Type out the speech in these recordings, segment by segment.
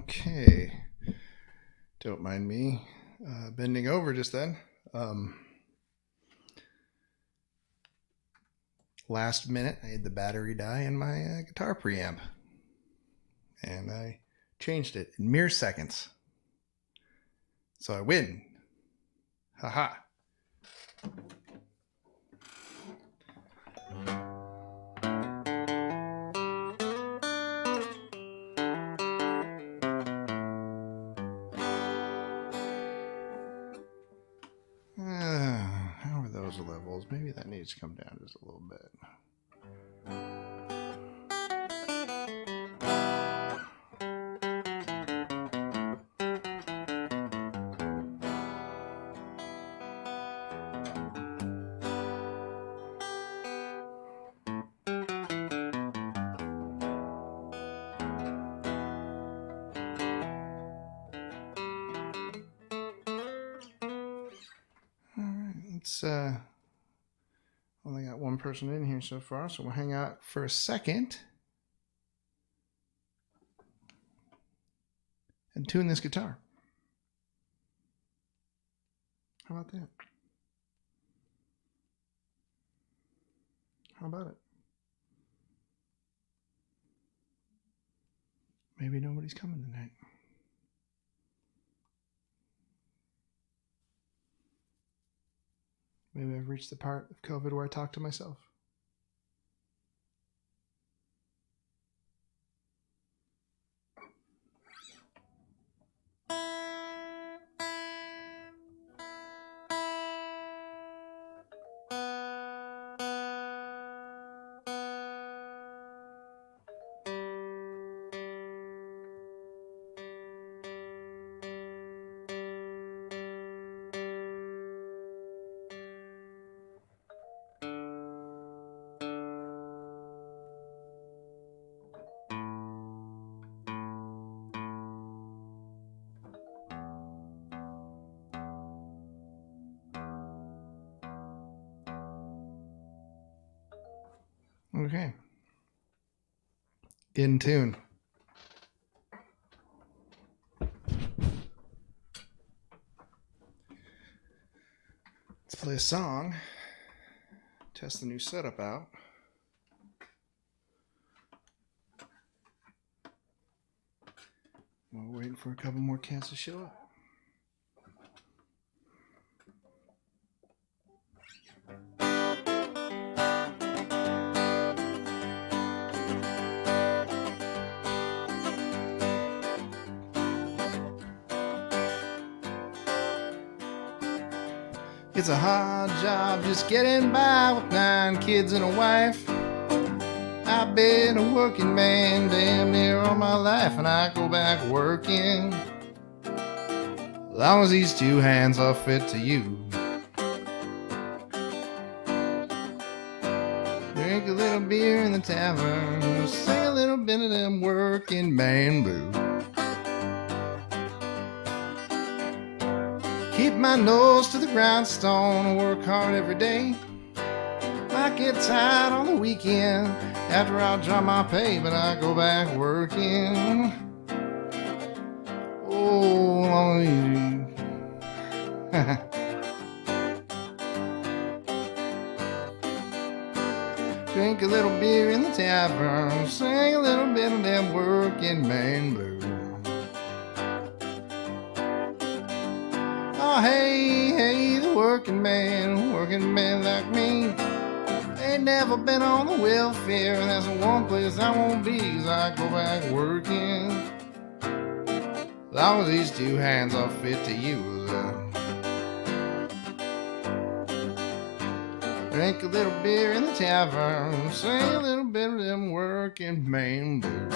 Okay. Don't mind me bending over just then. Last minute, I had the battery die in my guitar preamp. And I changed it in mere seconds. So I win. Haha. How are those levels? Maybe that needs to come down just a little bit. It's only got one person in here so far, so we'll hang out for a second and tune this guitar. How about that? How about it? Maybe nobody's coming tonight. Maybe I've reached the part of COVID where I talk to myself. Okay. Get in tune. Let's play a song. Test the new setup out. While we're waiting for a couple more cats to show up. It's a hard job just getting by with 9 kids and a wife. I've been a working man damn near all my life, and I go back working as long as these 2 hands are fit to use. Drink a little beer in the tavern, sing a little bit of them working man blues. Keep my nose to the grindstone, work hard every day. Might get tired on the weekend after I drop my pay, but I go back working. Oh, long Drink a little beer in the tavern, sing a little bit of them working man blues. Oh, hey, hey, the working man like me ain't never been on the welfare, and that's the one place I won't be, 'cause I go back working as long as these 2 hands are fit to use. Drink a little beer in the tavern, sing a little bit of them working man blues.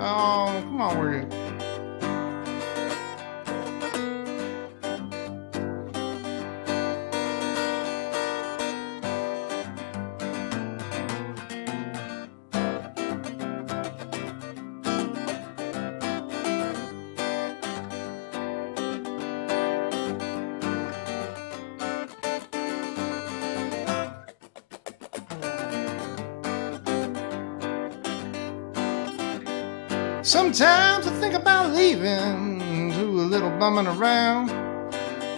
Oh, come on, work it. Sometimes I think about leaving, do a little bumming around,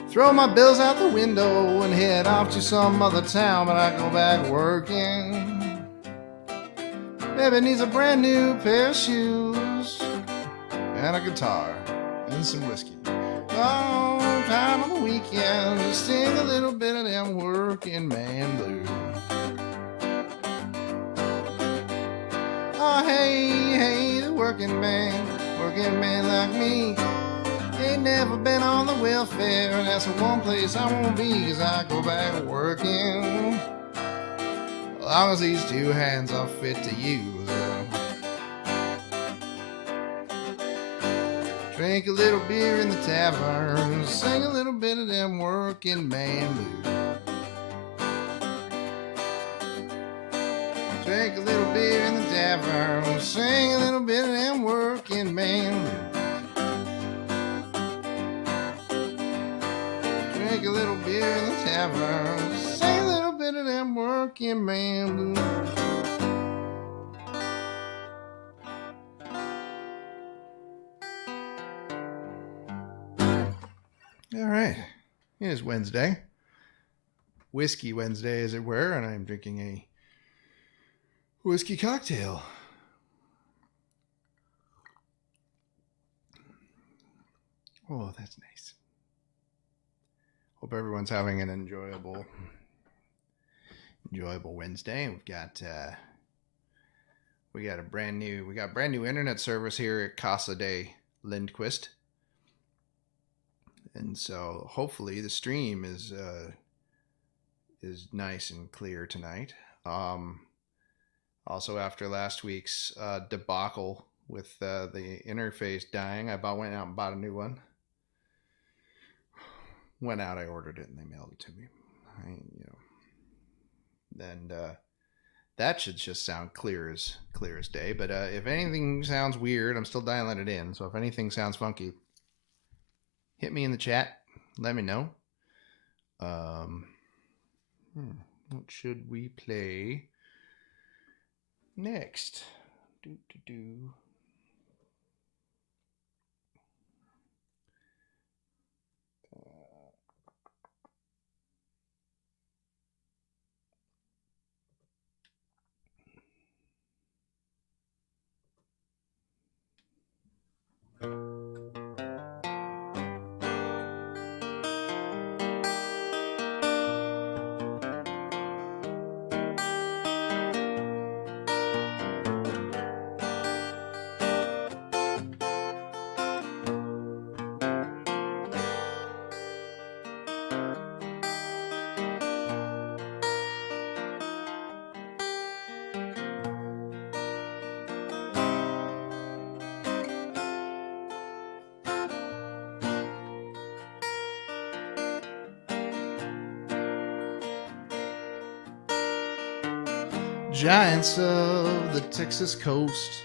throw my bills out the window and head off to some other town, but I go back working. Baby needs a brand new pair of shoes and a guitar and some whiskey. Oh, time on the weekend to sing a little bit of them working man blues. Oh, hey, the working man like me ain't never been on the welfare, and that's the one place I won't be, 'cause I go back working. As long as these two hands are fit to use. Drink a little beer in the tavern, sing a little bit of them working man blues. Drink a little beer in the tavern, sing a little bit of them working man blues. Drink a little beer in the tavern, sing a little bit of them working man blues. All right, it is Wednesday, Whiskey Wednesday as it were, and I'm drinking a whiskey cocktail. Oh, that's nice. Hope everyone's having an enjoyable Wednesday. We got brand new internet service here at Casa de Lindquist. And so hopefully the stream is nice and clear tonight. Also, after last week's debacle with the interface dying, I went out and bought a new one. Went out, I ordered it, and they mailed it to me. That should just sound clear as day. But if anything sounds weird, I'm still dialing it in. So if anything sounds funky, hit me in the chat. Let me know. What should we play next? Giants of the Texas coast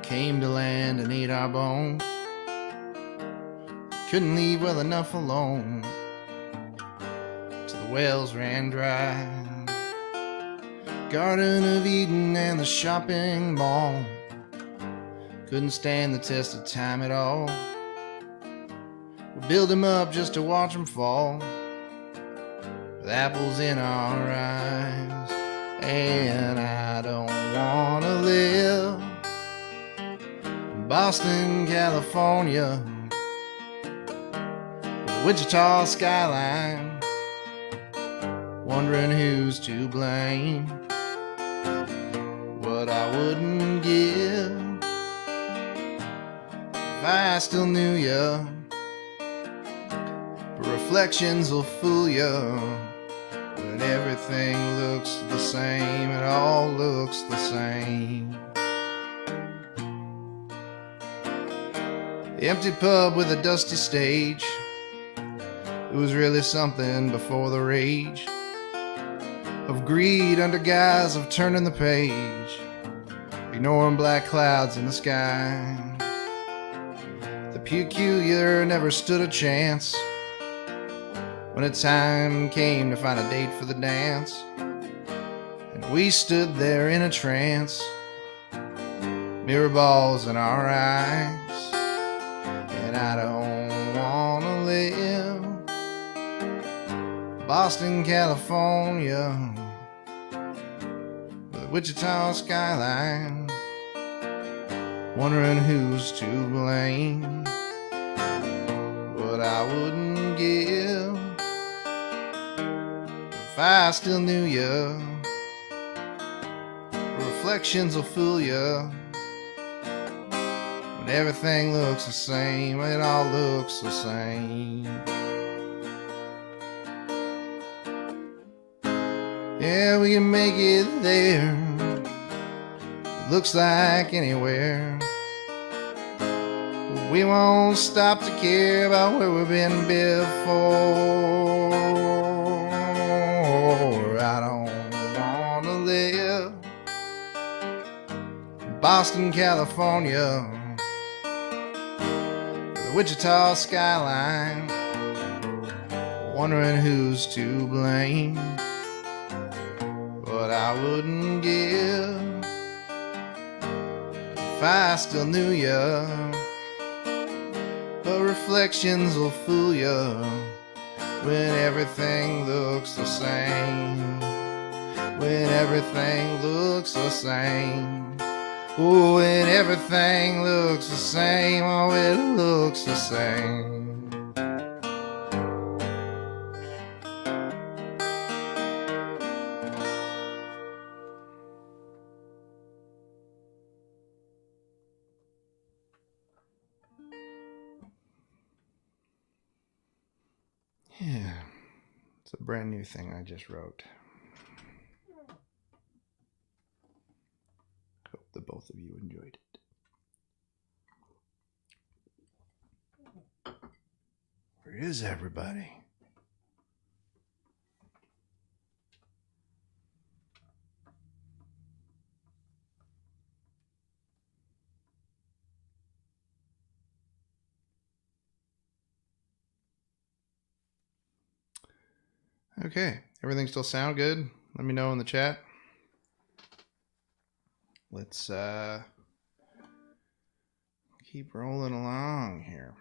came to land and ate our bones. Couldn't leave well enough alone till the wells ran dry. Garden of Eden and the shopping mall couldn't stand the test of time at all. We build them up just to watch them fall, with apples in our eyes. And I don't wanna live in Boston, California, with the Wichita skyline, wondering who's to blame. What I wouldn't give if I still knew ya, but reflections will fool ya. When everything looks the same, it all looks the same. The empty pub with a dusty stage, it was really something before the rage of greed under guise of turning the page, ignoring black clouds in the sky. The peculiar never stood a chance when the time came to find a date for the dance, and we stood there in a trance, mirror balls in our eyes, and I don't wanna live Boston, California, with a Wichita skyline, wondering who's to blame. What I wouldn't give if I still knew you. Reflections will fool you when everything looks the same. It all looks the same. Yeah, we can make it there. It looks like anywhere. But we won't stop to care about where we've been before. I don't want to live in Boston, California, the Wichita skyline, wondering who's to blame. But I wouldn't give if I still knew you. But reflections will fool you when everything looks the same. When everything looks the same. Oh, when everything looks the same. Oh, it looks the same. Yeah, it's a brand new thing I just wrote. Hope that both of you enjoyed it. Where is everybody? Okay, everything still sound good? Let me know in the chat. Let's keep rolling along here.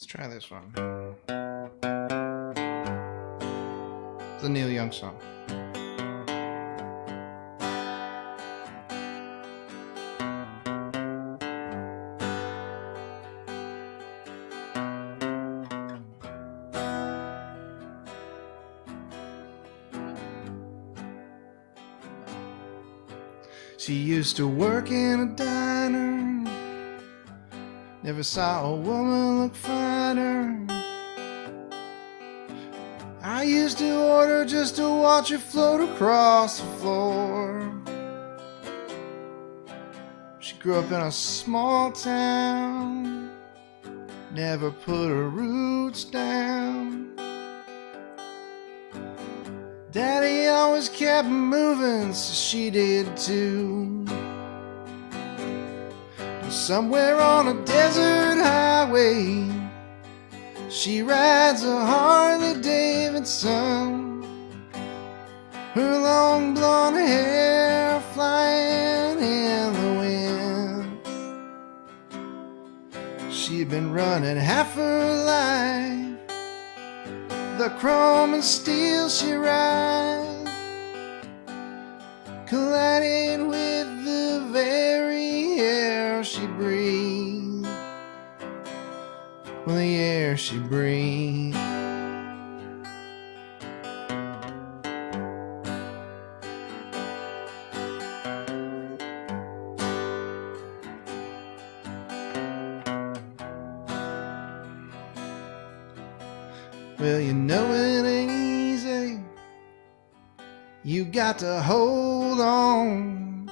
Let's try this one. It's a Neil Young song. She used to work in a diner, never saw a woman look finer. I used to order just to watch her float across the floor. She grew up in a small town, never put her roots down. Daddy always kept moving, so she did too. Somewhere on a desert highway, she rides a Harley Davidson, her long blonde hair flying in the wind. She'd been running half her life, the chrome and steel she rides, colliding with the very air she breathed. Well, the air she breathed. Well, you know it ain't easy. You got to hold on.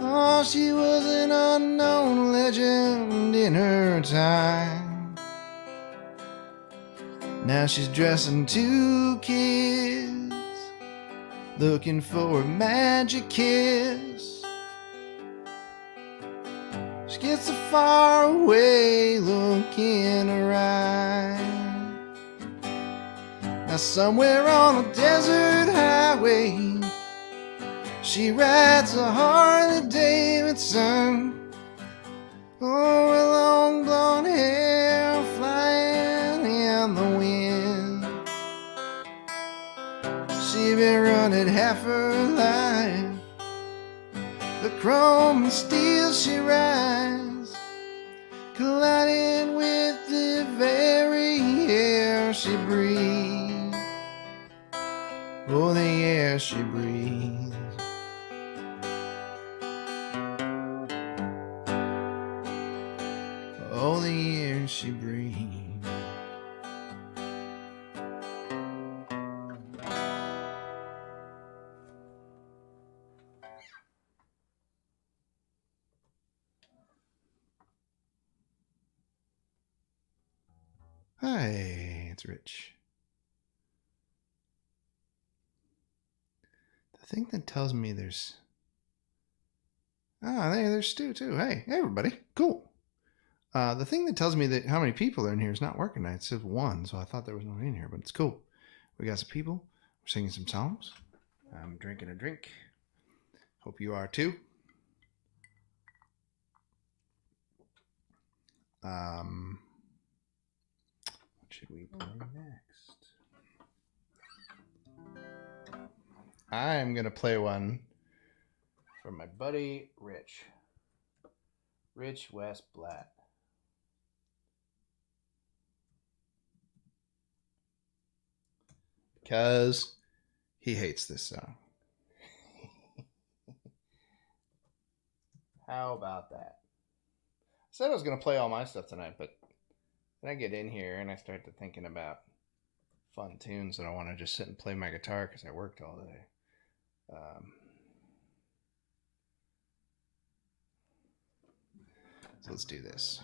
Oh, she was an unknown legend in her time. Now she's dressing 2 kids, looking for a magic kiss. She gets a far away look in her eye. Now somewhere on a desert highway, she rides a Harley Davidson. Oh, her long blonde hair flying in the wind. She been running half her life, the chrome and steel she rides, colliding with the very air she breathes. Oh, the air she breathes. Oh, the air she breathes. Hi, it's Rich. The thing that tells me there's... Ah, there's Stu too. Hey, everybody. Cool. The thing that tells me that how many people are in here is not working. It says 1, so I thought there was no one in here, but it's cool. We got some people. We're singing some songs. I'm drinking a drink. Hope you are too. What should we play next? I'm going to play one from my buddy Rich West Blatt. Because he hates this song. How about that? I said I was going to play all my stuff tonight, but then I get in here and I start to thinking about fun tunes and I want to just sit and play my guitar because I worked all day. So let's do this.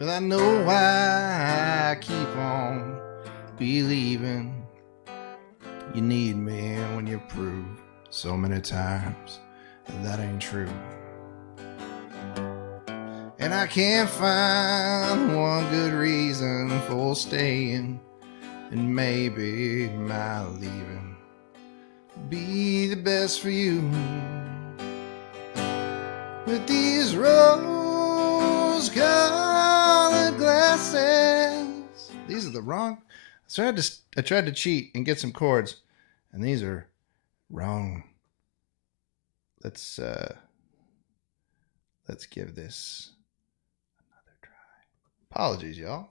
Well, I know why I keep on believing you need me when you prove so many times that ain't true. And I can't find one good reason for staying, and maybe my leaving be the best for you. With these rose-colored glasses, these are the wrong. I tried to cheat and get some chords, and these are wrong. Let's give this another try. Apologies, y'all.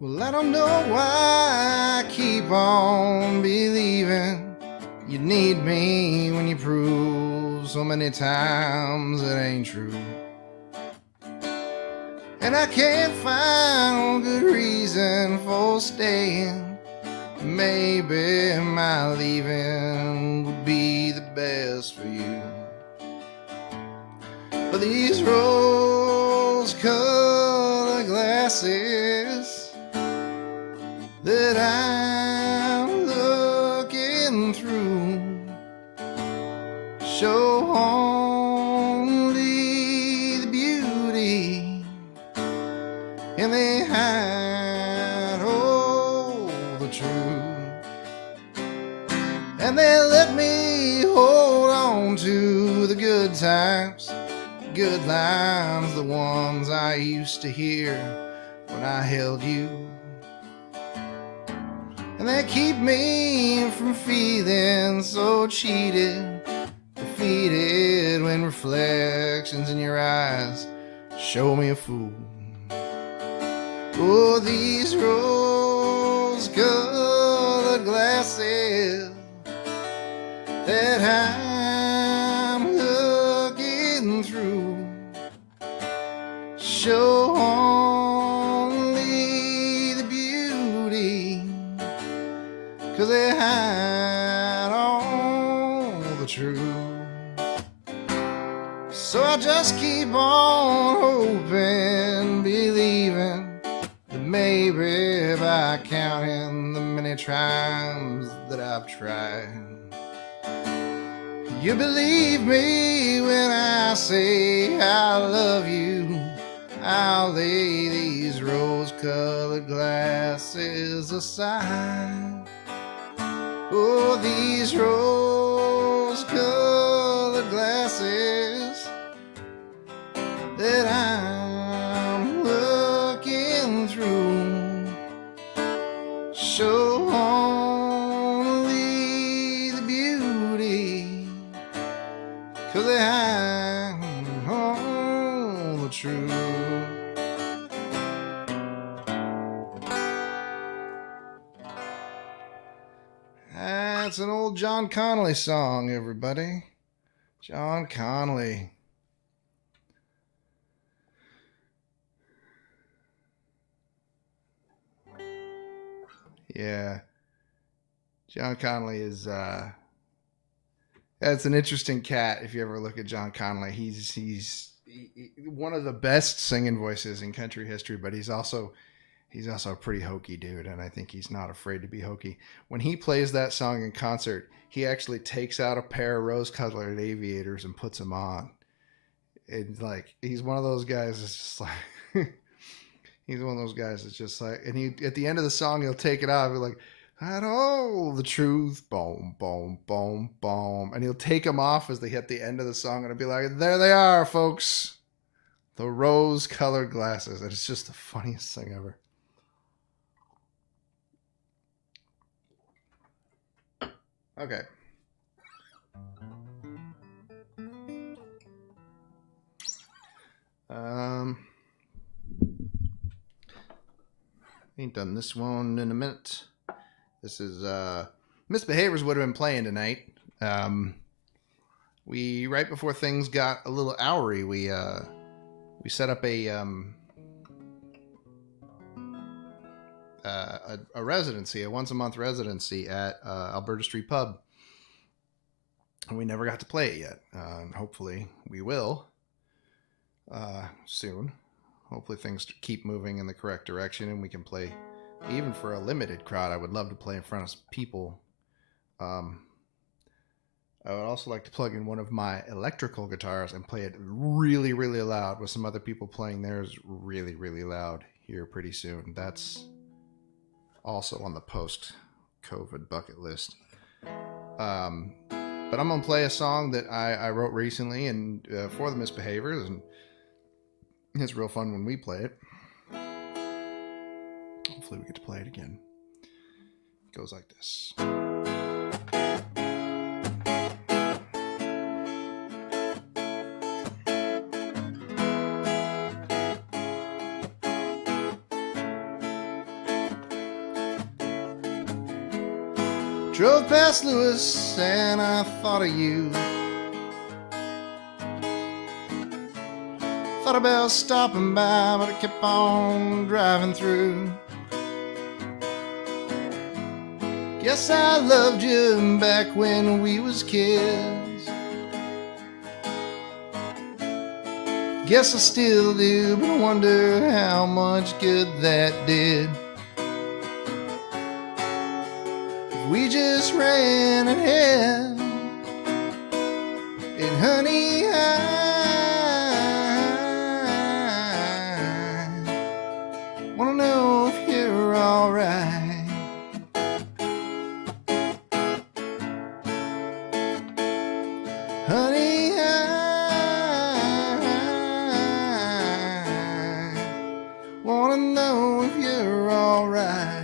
Well, I don't know why I keep on believing you need me when you prove so many times it ain't true. And I can't find a good reason for staying. Maybe my leaving would be the best for you. But these rose-colored glasses that I'm looking through show only the beauty and they let me hold on to the good times, good lines, the ones I used to hear when I held you. And they keep me from feeling so cheated, defeated, when reflections in your eyes show me a fool. Oh, these rose-colored glasses that I'm looking through show only the beauty, 'cause they hide all the truth. So I just keep on hoping, believing that maybe by counting the many times that I've tried, you believe me when I say I love you. I'll lay these rose-colored glasses aside. Oh, these rose-colored glasses that I'm looking through show only the beauty, 'cause they hide all the truth. That's an old John Connolly song, everybody. John Connolly. Yeah. John Connolly is that's an interesting cat if you ever look at John Connolly. He's one of the best singing voices in country history, but he's also a pretty hokey dude, and I think he's not afraid to be hokey. When he plays that song in concert, he actually takes out a pair of rose-colored aviators and puts them on. It's like he's one of those guys that's just like he's one of those guys that's just like, and he at the end of the song he'll take it off, he'll like, "I know the truth, boom, boom, boom, boom," and he'll take them off as they hit the end of the song, and it'll be like, "There they are, folks, the rose-colored glasses," and it's just the funniest thing ever. Okay. Ain't done this one in a minute. This is Misbehaviors would have been playing tonight. We right before things got a little oury, we set up a residency, a once a month residency at Alberta Street Pub. And we never got to play it yet. Hopefully we will soon. Hopefully things keep moving in the correct direction and we can play even for a limited crowd. I would love to play in front of people. I would also like to plug in one of my electrical guitars and play it really, really loud with some other people playing theirs really, really loud here pretty soon. That's also on the post-COVID bucket list. But I'm going to play a song that I wrote recently and for the Misbehaviors, and it's real fun when we play it. Hopefully we get to play it again. It goes like this. Drove past Lewis and I thought of you. Thought about stopping by, but I kept on driving through. Guess I loved you back when we was kids. Guess I still do, but I wonder how much good that did. We just ran ahead, and honey, I wanna know if you're alright. Honey, I wanna know if you're alright.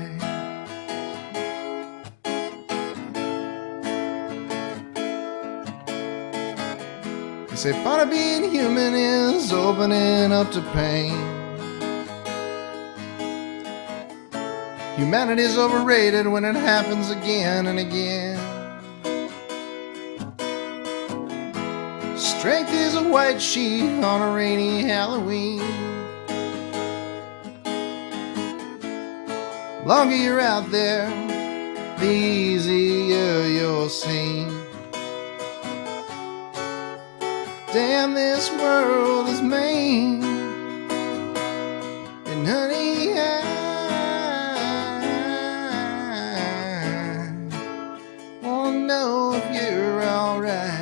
They say part of being human is opening up to pain. Humanity's overrated when it happens again and again. Strength is a white sheet on a rainy Halloween. Longer you're out there, the easier you'll seen. Damn, this world is mean. And honey, I wanna know if you're alright.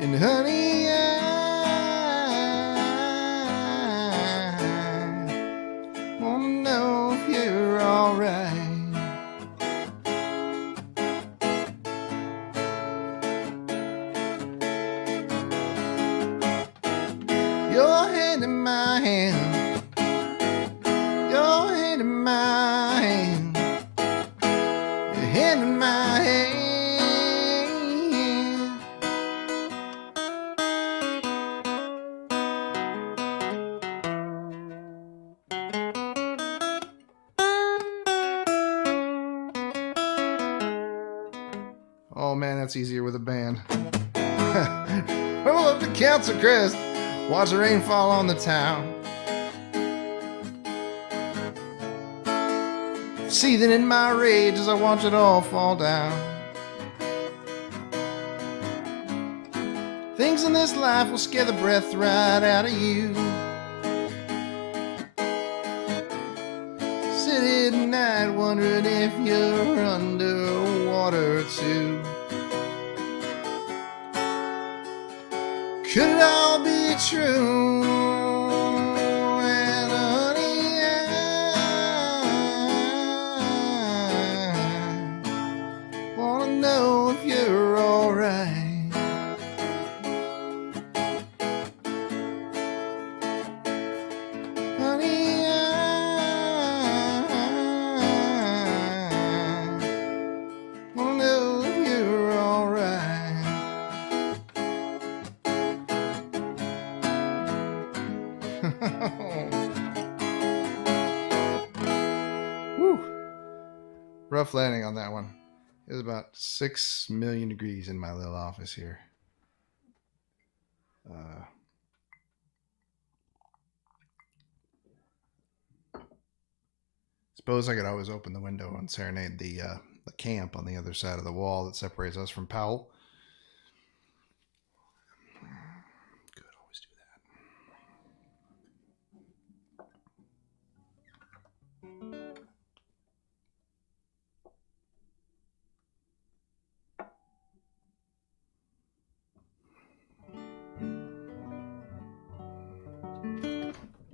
And honey, I wanna know if you're alright. Your hand in my hand, your hand in my hand, your hand in my hand. Oh man, that's easier with a band. Roll up the Council Crest, watch the rain fall on the town. Seething in my rage as I watch it all fall down. Things in this life will scare the breath right out of you. Sit at night wondering if you're underwater too. Could it all be true? And honey, I wanna know if you're alright. Honey, I wanna know if you're alright. Woo. Rough landing on that one. It was about 6 million degrees in my little office here. Suppose I could always open the window and serenade the camp on the other side of the wall that separates us from Powell. Could always do that.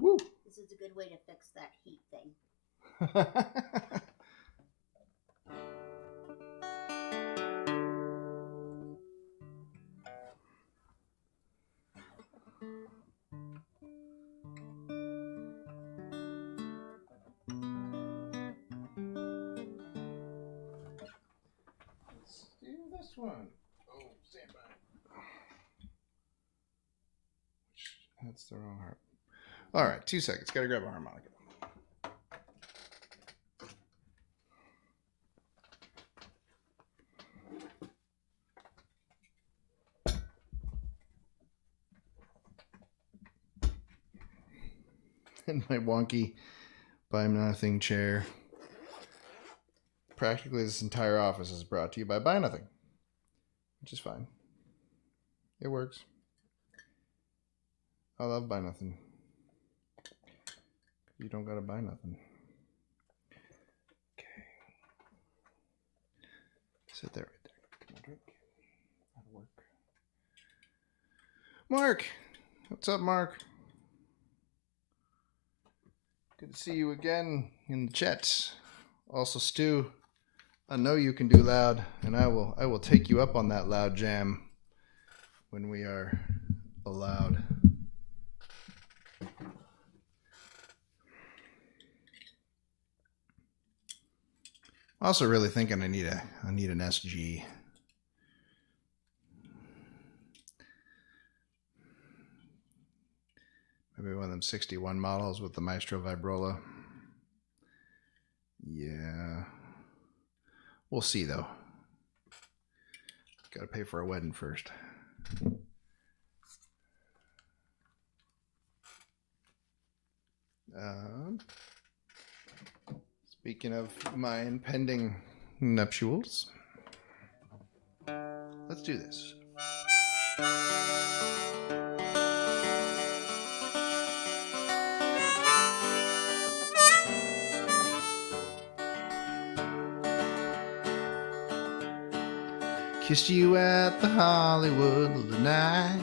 Woo! This is a good way to fix that heat thing. Let's do this one. Oh, stand by. That's the wrong harp. All right, 2 seconds. Got to grab a harmonica. And my wonky Buy Nothing chair. Practically this entire office is brought to you by Buy Nothing, which is fine. It works. I love Buy Nothing. You don't gotta buy nothing. Okay. Sit there right there. Come on, drink. That'll work. Mark! What's up, Mark? Good to see you again in the chat. Also, Stu. I know you can do loud, and I will take you up on that loud jam when we are allowed. I'm also really thinking I need an SG. Maybe one of them 61 models with the Maestro Vibrola. Yeah. We'll see, though. Got to pay for a wedding first. Speaking of my impending nuptials, let's do this. Kissed you at the Hollywood night.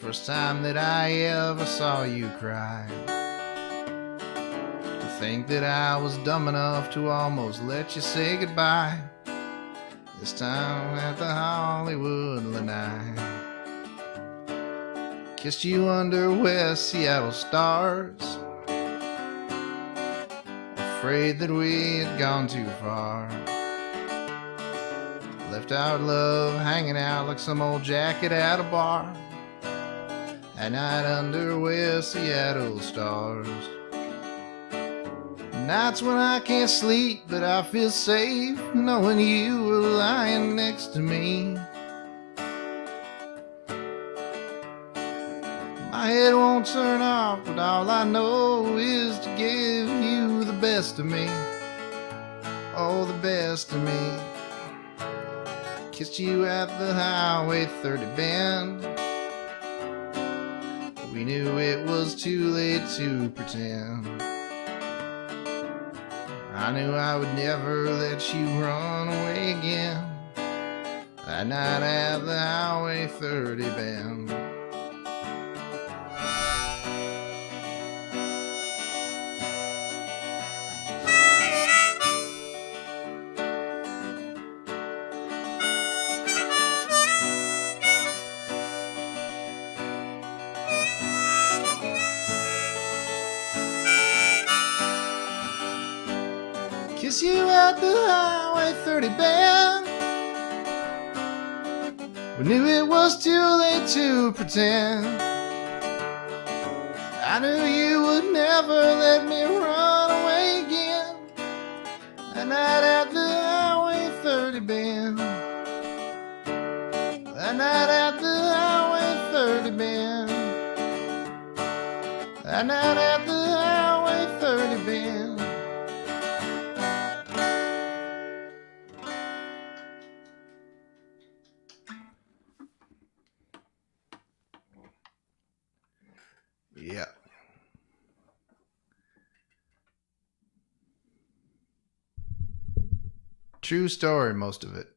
First time that I ever saw you cry. To think that I was dumb enough to almost let you say goodbye. This time at the Hollywood night. Kissed you under West Seattle stars. Afraid that we had gone too far. Left our love hanging out like some old jacket at a bar. At night under West Seattle stars. Nights when I can't sleep, but I feel safe knowing you were lying next to me. My head won't turn off, but all I know is to give you the best of me. Oh, the best of me. Kissed you at the Highway 30 bend. We knew it was too late to pretend. I knew I would never let you run away again. That night at the Highway 30 bend. Kiss you at the Highway 30 bend. We knew it was too late to pretend. I knew you would never let me run away again. That night at the Highway 30 bend. That night at the Highway 30 bend. That night at the Highway 30 bend. Yeah. True story, most of it.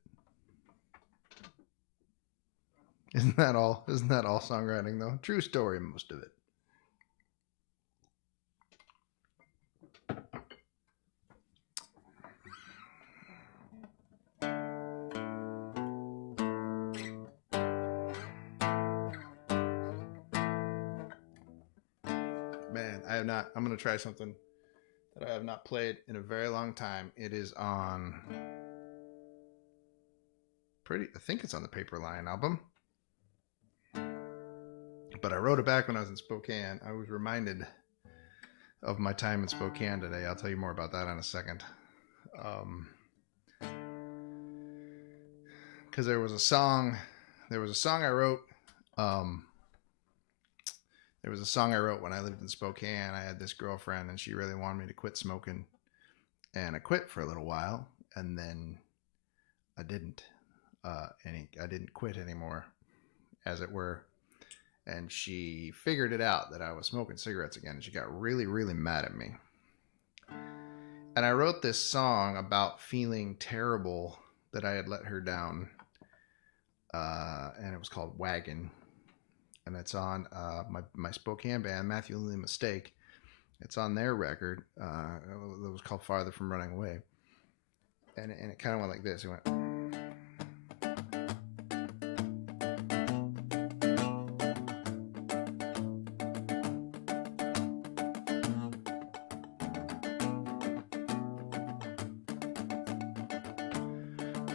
Isn't that all songwriting though? True story, most of it. Man, I'm going to try something that I have not played in a very long time. It is on I think it's on the Paperline album. But I wrote it back when I was in Spokane. I was reminded of my time in Spokane today. I'll tell you more about that in a second. Because there was a song I wrote. There was a song I wrote when I lived in Spokane. I had this girlfriend, and she really wanted me to quit smoking, and I quit for a little while, and then I didn't. I didn't quit anymore, as it were. And she figured it out that I was smoking cigarettes again, and she got really, really mad at me. And I wrote this song about feeling terrible that I had let her down, and it was called Wagon. And it's on my Spokane band, Matthew and Lee Mistake. It's on their record. It was called Farther From Running Away. and it kind of went like this. It went.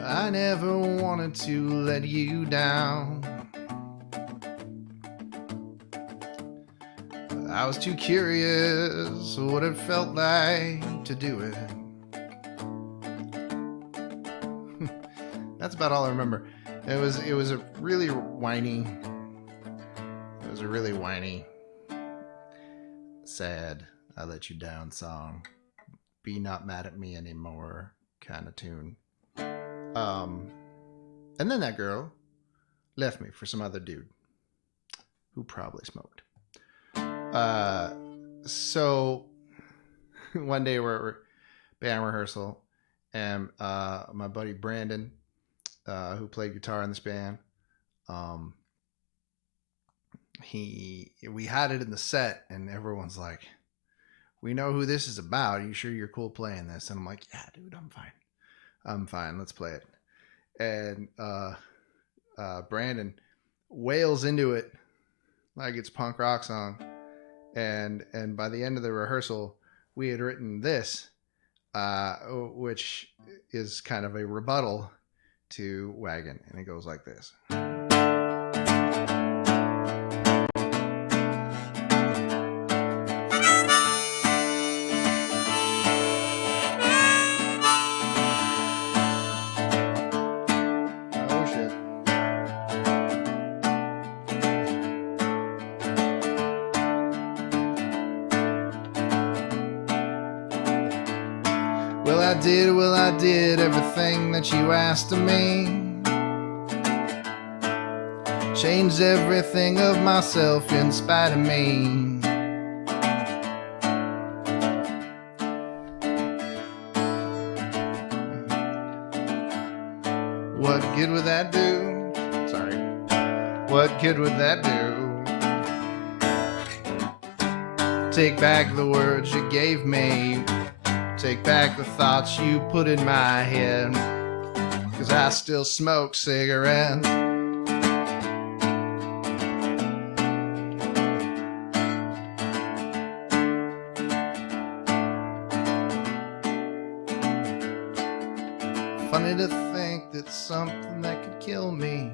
I never wanted to let you down. I was too curious what it felt like to do it. That's about all I remember. It was a really whiny. It was a really whiny, sad, I let you down song. Be not mad at me anymore kind of tune. And then that girl left me for some other dude who probably smoked. So one day we're band rehearsal, and my buddy Brandon, who played guitar in this band, we had it in the set, and everyone's like, "We know who this is about. Are you sure you're cool playing this?" And I'm like, "Yeah, dude, I'm fine. Let's play it." And Brandon wails into it like it's a punk rock song. And by the end of the rehearsal, we had written this, which is kind of a rebuttal to Wagon. And it goes like this. Well, I did everything that you asked of me. Changed everything of myself in spite of me. What good would that do? Sorry. What good would that do? Take back the words you gave me. Take back the thoughts you put in my head, 'cause I still smoke cigarettes. Funny to think that something that could kill me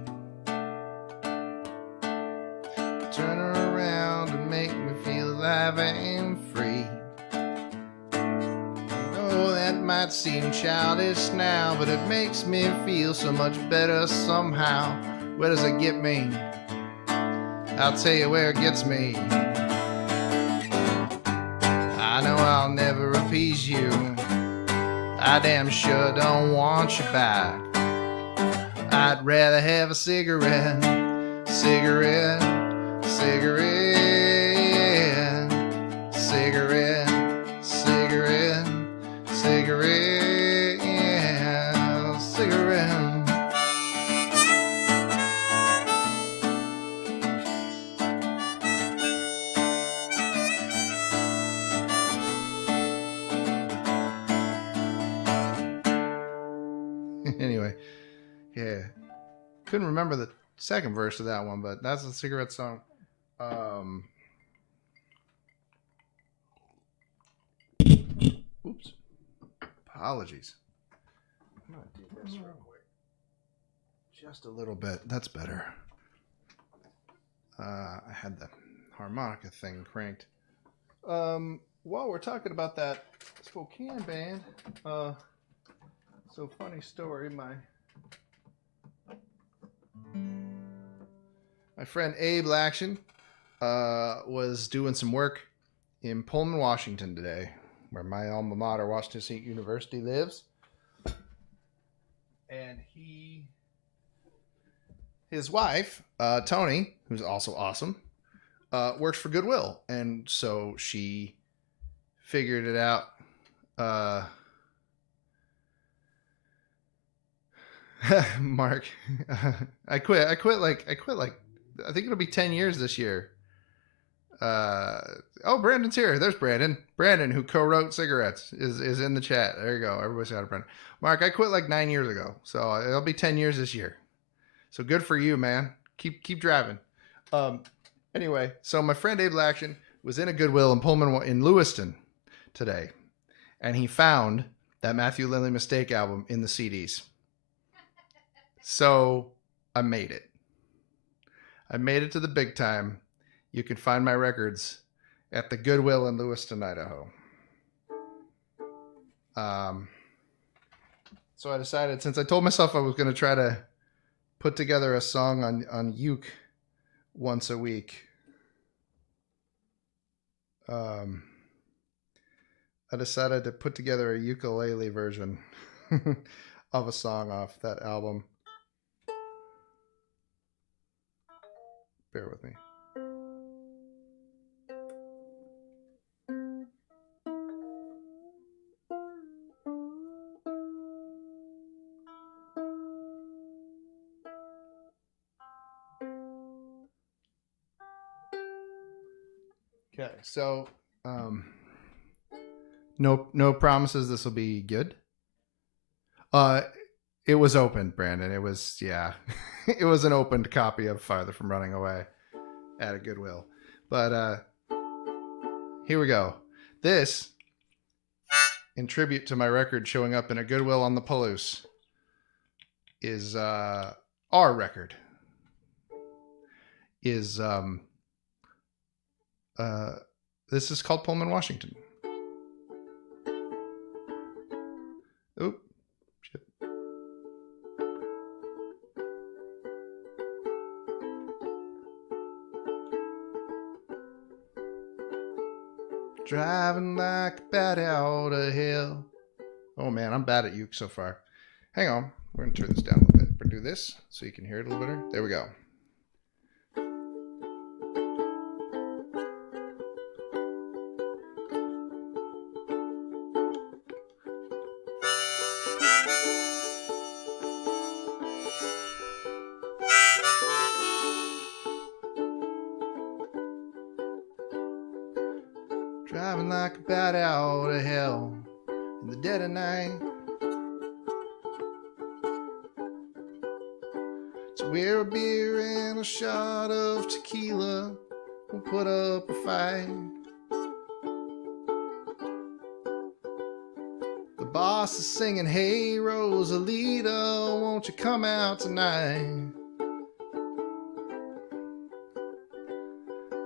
turn around and make me feel alive and free. That might seem childish now, but it makes me feel so much better somehow. Where does it get me? I'll tell you where it gets me. I know I'll never appease you. I damn sure don't want you back. I'd rather have a cigarette, cigarette, cigarette, cigarette, cigarette. Cigarette, cigarette. Anyway, yeah. Couldn't remember the second verse of that one, but that's the cigarette song. Oops. Apologies. I'm going to do this real quick. Just a little bit. That's better. I had the harmonica thing cranked. While we're talking about that Spokane band, so funny story. My friend Abe Laction was doing some work in Pullman, Washington today, where my alma mater, Washington State University, lives. And his wife, Tony, who's also awesome, works for Goodwill. And so she figured it out. Mark, I quit like, I think it'll be 10 years this year. Oh, Brandon's here. There's Brandon. Brandon, who co-wrote Cigarettes, is in the chat. There you go. Everybody's got a Brandon. Mark, I quit like 9 years ago, so it'll be 10 years this year. So good for you, man. Keep driving. Anyway, so my friend Abe Laction was in a Goodwill in Pullman in Lewiston today, and he found that Matthew Lindley Mistake album in the CDs. So I made it. I made it to the big time. You can find my records at the Goodwill in Lewiston, Idaho. So I decided, since I told myself I was going to try to put together a song on uke once a week, I decided to put together a ukulele version of a song off that album. Bear with me. Okay, so no promises this will be good. It was opened, Brandon. It was, yeah. It was an opened copy of Farther From Running Away at a Goodwill. But here we go. This, in tribute to my record showing up in a Goodwill on the Palouse, is our record. Is this is called Pullman, Washington. Oop. Shit. Driving like a bat out of hell. Oh man, I'm bad at uke so far. Hang on, we're gonna turn this down a little bit. We're gonna do this so you can hear it a little better. There we go. Driving like a bat out of hell in the dead of night. So we're a beer and a shot of tequila. We'll put up a fight. The boss is singing, hey Rosalita, won't you come out tonight?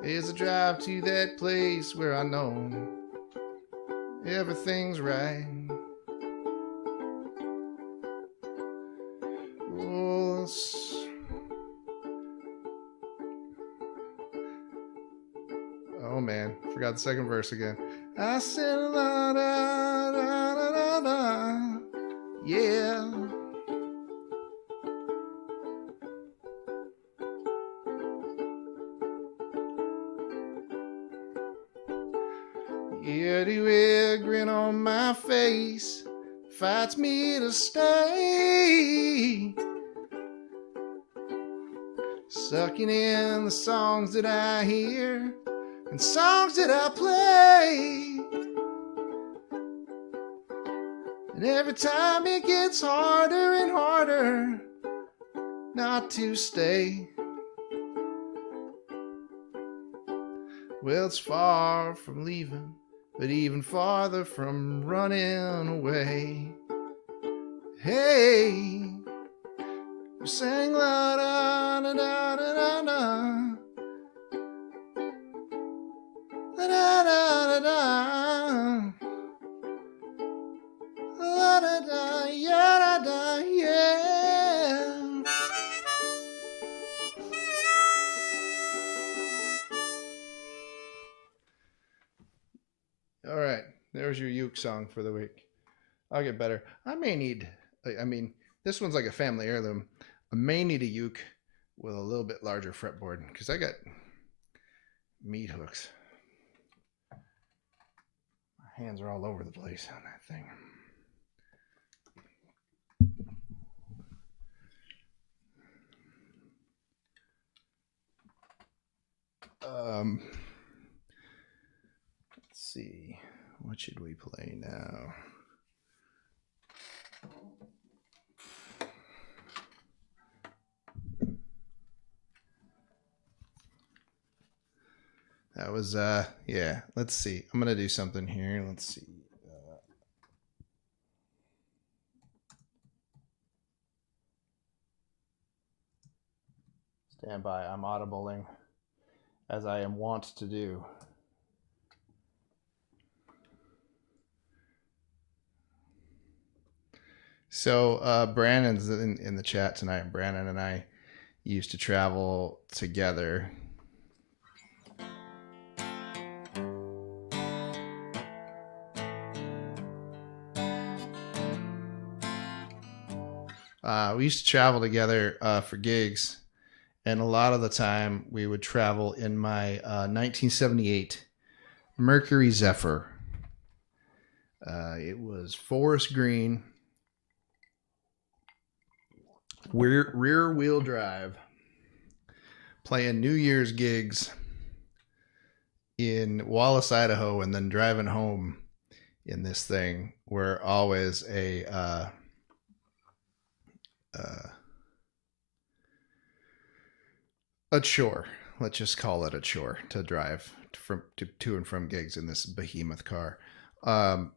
It's a drive to that place where I know everything's right. Oh man, forgot the second verse again. I said la da da da da da, yeah. Yeah, the grin on my face fights me to stay, sucking in the songs that I hear and songs that I play. And every time it gets harder and harder not to stay. Well, it's far from leaving, but even farther from running away. Hey, we sang la da da da da da. Da da da da. La da da, yeah da da, yeah. All right, there's your uke song for the week. I'll get better. I mean, this one's like a family heirloom. I may need a uke with a little bit larger fretboard because I got meat hooks. My hands are all over the place on that thing. What should we play now? That was, yeah, let's see. I'm going to do something here. Let's see. Stand by. I'm audibling as I am wont to do. So Brandon's in the chat tonight. Brandon and I used to travel together. We used to travel together for gigs, and a lot of the time we would travel in my 1978 Mercury Zephyr. It was forest green, rear wheel drive, playing New Year's gigs in Wallace, Idaho, and then driving home in this thing were always a chore. Let's just call it a chore to drive to and from gigs in this behemoth car. And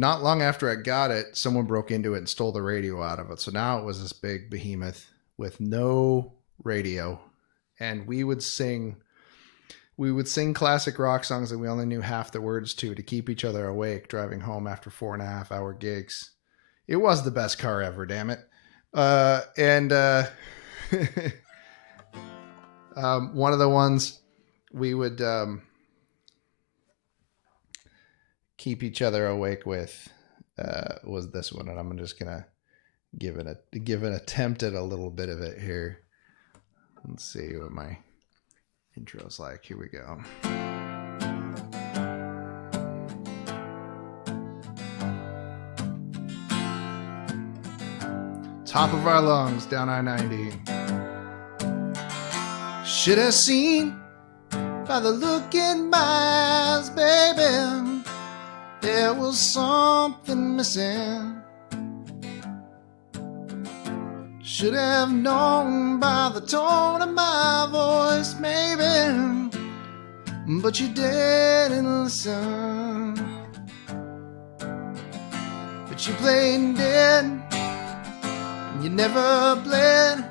not long after I got it, someone broke into it and stole the radio out of it. So now it was this big behemoth with no radio, and we would sing classic rock songs that we only knew half the words to keep each other awake driving home after 4.5 hour gigs. It was the best car ever, damn it. One of the ones we would keep each other awake with was this one, and I'm just gonna give an attempt at a little bit of it here. Let's see what my intro's like. Here we go. Top of our lungs down I-90. Should have seen by the look in my eyes, baby, there was something missing. Should have known by the tone of my voice, maybe, but you didn't listen. But you played dead, you never bled.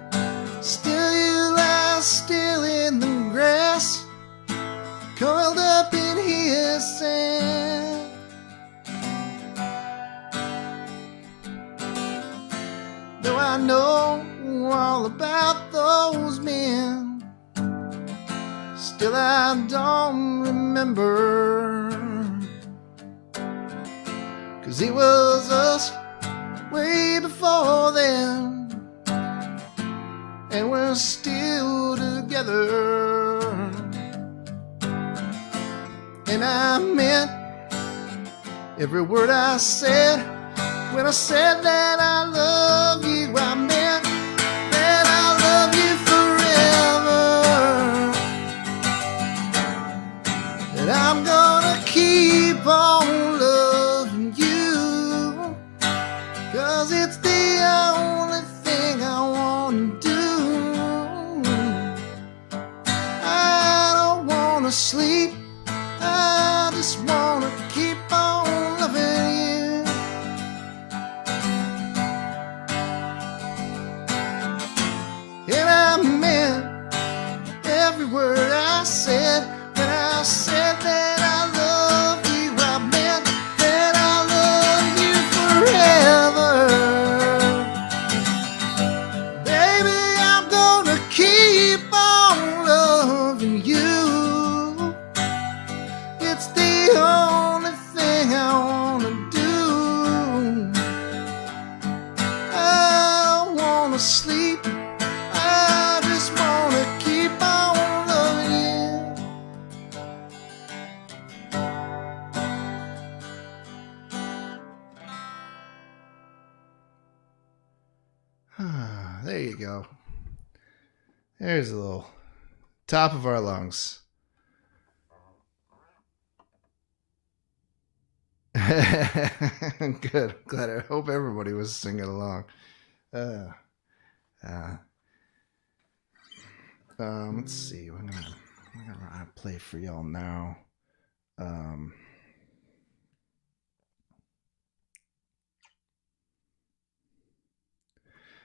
Still you lie still in the grass, coiled up in his sand. Though I know all about those men, still I don't remember. 'Cause it was us way before then, and we're still together. And I meant every word I said when I said that I love you. I meant that I love you forever, that I'm gonna keep on loving you, 'cause it's the only thing I want to do. I don't want to sleep, I just want to keep on loving you. And I meant every word I said when I said that I love you. I meant that I love you forever. Baby, I'm gonna keep on loving you. It's the only thing I wanna do. I don't wanna sleep, I just wanna keep on loving you. There you go. There's a little top of our lungs. Good. Glad. I hope everybody was singing along. Let's see. I'm gonna play for y'all now.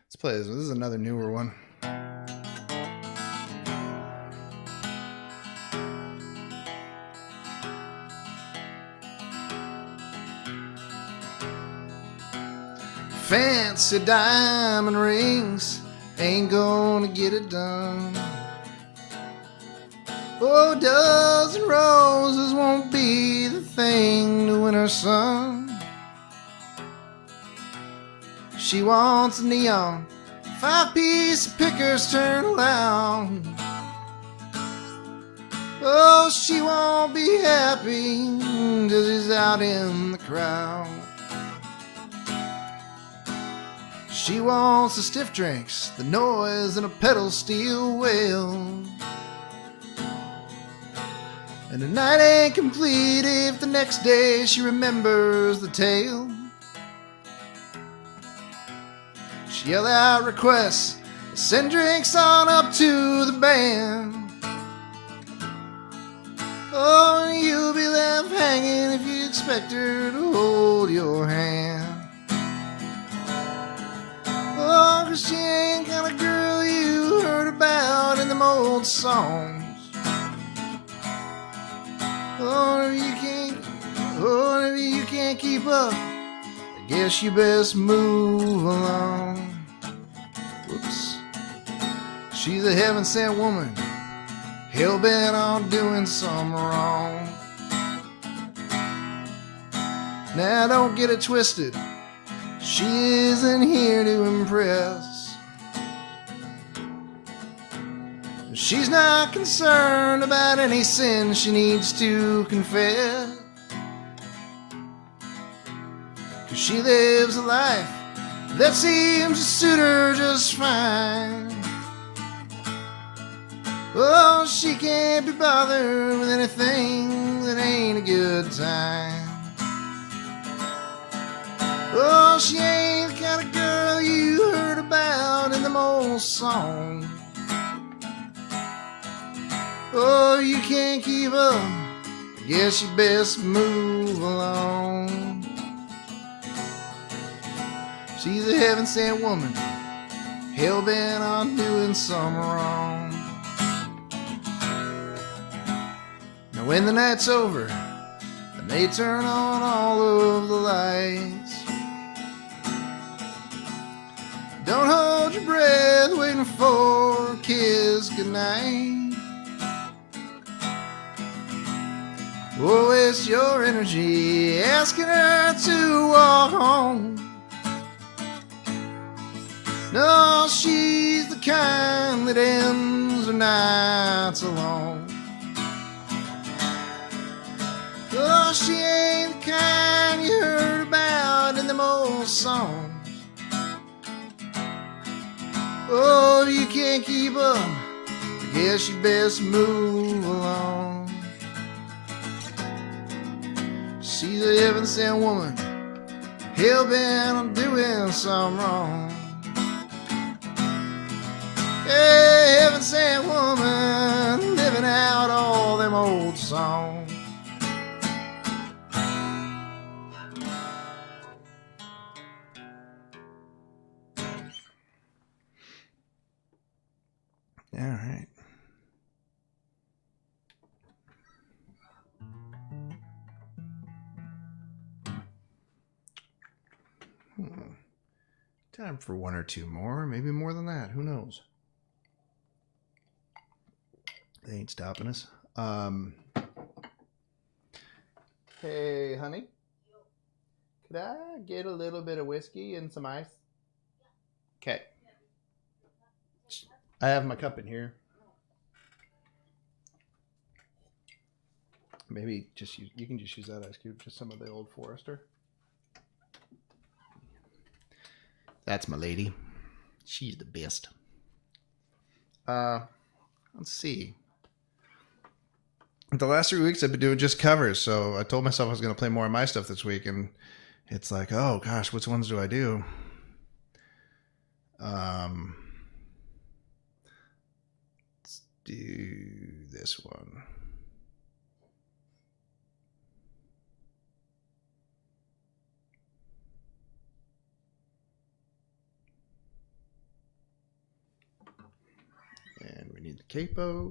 Let's play this. This is another newer one. Fancy diamond rings ain't gonna get it done. Oh, a dozen roses won't be the thing to win her son. She wants a neon 5-piece pickers turn around. Oh, she won't be happy till she's out in the crowd. She wants the stiff drinks, the noise, and a pedal steel wheel. And the night ain't complete if the next day she remembers the tale. She yell out requests, send drinks on up to the band. Oh, and you'll be left hanging if you expect her to hold your hand. Oh, 'cause she ain't kind of girl you heard about in them old songs. Oh, if you can't keep up, I guess you best move along. Whoops. She's a heaven-sent woman, hell-bent on doing some wrong. Now don't get it twisted, she isn't here to impress. She's not concerned about any sin she needs to confess. 'Cause she lives a life that seems to suit her just fine. Oh, she can't be bothered with anything that ain't a good time. Oh, she ain't the kind of girl you heard about in them old songs. Oh, you can't keep up, I guess you best move along. She's a heaven-sent woman, hell-bent on doing some wrong. Now when the night's over and they turn on all of the lights, don't hold your breath waiting for a kiss goodnight. Oh, waste your energy asking her to walk home. No, she's the kind that ends her nights alone. Oh, she ain't the kind you heard about in them old songs. Oh, if you can't keep up, I guess you best move along. She's a heaven-sent woman, hell-bent on doing some wrong. Hey, heaven-sent woman, living out all them old songs. All right. Time for one or two more, maybe more than that. Who knows? They ain't stopping us. Hey, honey. Could I get a little bit of whiskey and some ice? Okay. I have my cup in here. Maybe just use, you can just use that ice cube, just some of the Old Forester. That's my lady. She's the best. Let's see. The last 3 weeks I've been doing just covers, so I told myself I was going to play more of my stuff this week, and it's like, oh gosh, which ones do I do? Let's do this one. And we need the capo.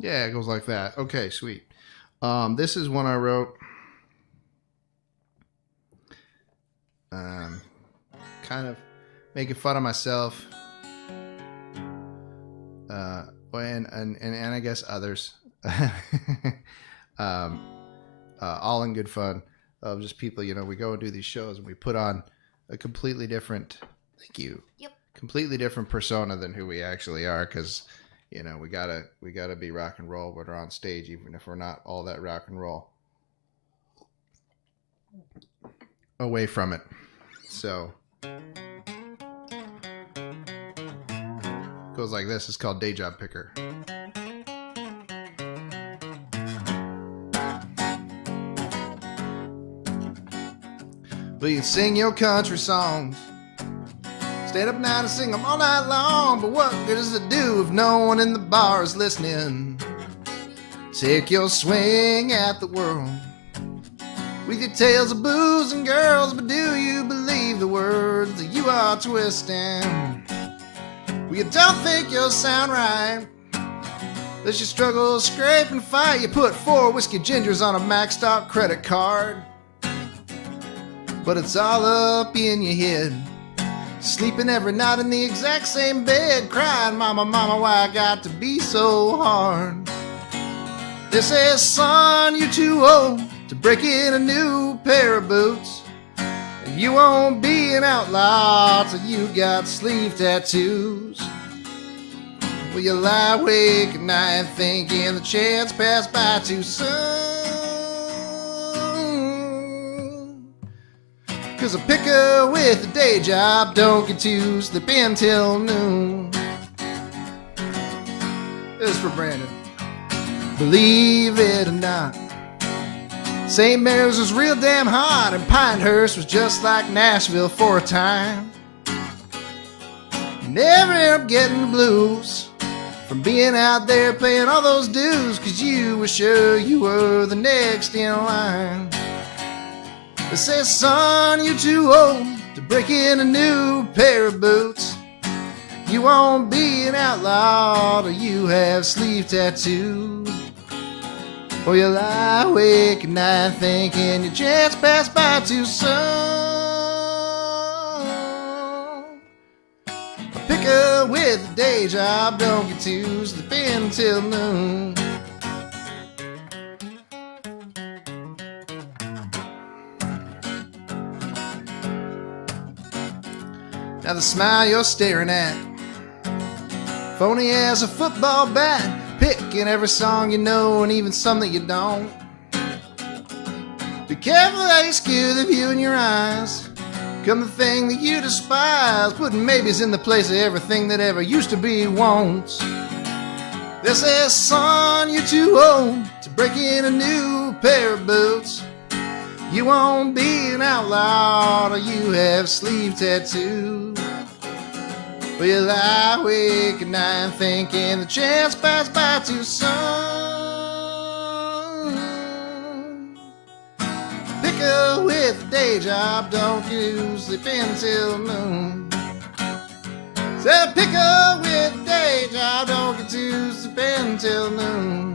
Yeah, it goes like that. Okay, sweet. This is one I wrote. Kind of making fun of myself. And I guess others. All in good fun of just people, we go and do these shows and we put on a completely different, thank you. Yep. Completely different persona than who we actually are, because we gotta be rock and roll when we're on stage, even if we're not all that rock and roll. Away from it. So goes like this. It's called Day Job Picker. Well, you can sing your country songs, stand up now and sing them all night long, but what good does it do if no one in the bar is listening? Take your swing at the world with your tales of booze and girls, but do you believe the words that you are twisting? Well, you don't think you'll sound right, unless you struggle, scrape and fight. You put 4 whiskey gingers on a maxed out credit card, but it's all up in your head. Sleeping every night in the exact same bed, crying, mama, mama, why I got to be so hard? They say, son, you're too old to break in a new pair of boots. You won't be an outlaw till you got sleeve tattoos. Well, you lie awake at night thinking the chance passed by too soon. 'Cause a picker with a day job don't get to sleep until noon. This is for Brandon. Believe it or not, St. Mary's was real damn hot, and Pinehurst was just like Nashville for a time. You never end up getting the blues from being out there paying all those dues, 'cause you were sure you were the next in line. They say, son, you're too old to break in a new pair of boots. You won't be an outlaw till you have sleeve tattoos. Or you lie awake at night thinking your chance passed by too soon. A picker with a day job don't get to sleep until noon. Now the smile you're staring at, phony as a football bat, picking every song you know and even some that you don't. Be careful how you skew the view in your eyes, come the thing that you despise, putting maybes in the place of everything that ever used to be won'ts. They say, son, you're too old to break in a new pair of boots. You won't be an outlaw till you have sleeve tattoos. Well, you lie awake at night thinking the chance passed by too soon. Picker with a day job don't get to sleep until noon. Said picker with a day job don't get to sleep until noon.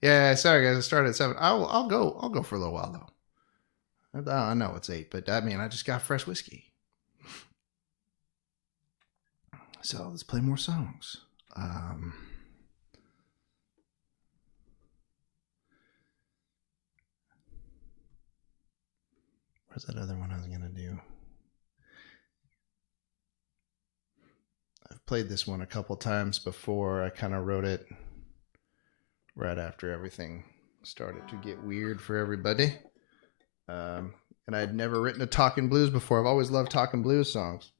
Yeah, sorry guys, I started at 7. I'll go for a little while though. I know it's 8, but I mean I just got fresh whiskey. So let's play more songs. Where's that other one I was going to do? I've played this one a couple times before. I kind of wrote it right after everything started to get weird for everybody. And I had never written a talking blues before. I've always loved talking blues songs.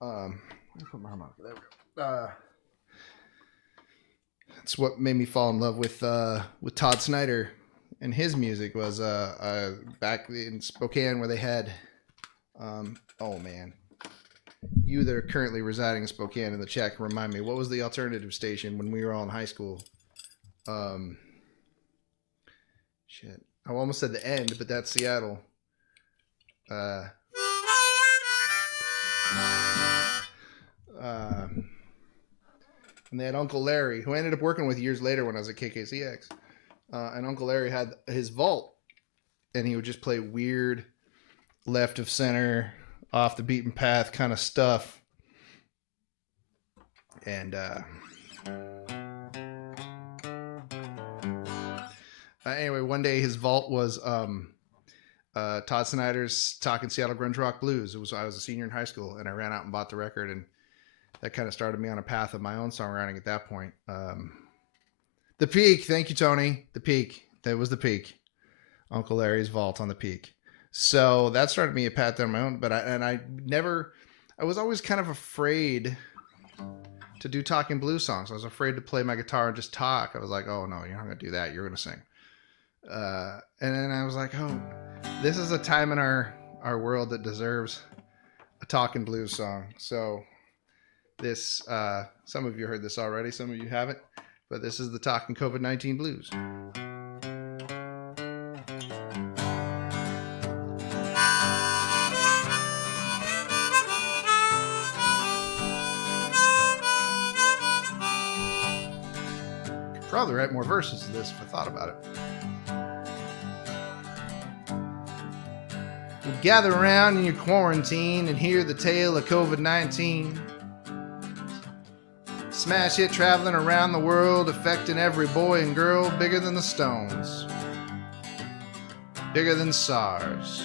Let me put my harmonica. There we go. It's what made me fall in love with Todd Snyder and his music was back in Spokane where they had oh man, you that are currently residing in Spokane in the chat can remind me, what was the alternative station when we were all in high school? Shit, I almost said the End, but that's Seattle. And they had Uncle Larry, who I ended up working with years later when I was at KKCX. And Uncle Larry had his vault, and he would just play weird left of center, off the beaten path kind of stuff. And anyway, one day his vault was Todd Snyder's Talking Seattle Grunge Rock Blues. I was a senior in high school, and I ran out and bought the record, and that kind of started me on a path of my own songwriting at that point. The Peak. Thank you, Tony. The Peak. That was the Peak. Uncle Larry's vault on the Peak. So that started me a path on my own, but I was always kind of afraid to do talking blues songs. I was afraid to play my guitar and just talk. I was like, oh no, you're not going to do that. You're going to sing. And then I was like, oh, this is a time in our world that deserves a talking blues song. So this, some of you heard this already, some of you haven't, but this is the Talking COVID-19 Blues. Could probably write more verses to this if I thought about it. You gather around in your quarantine and hear the tale of COVID-19. Smash hit traveling around the world, affecting every boy and girl, bigger than the Stones, bigger than SARS,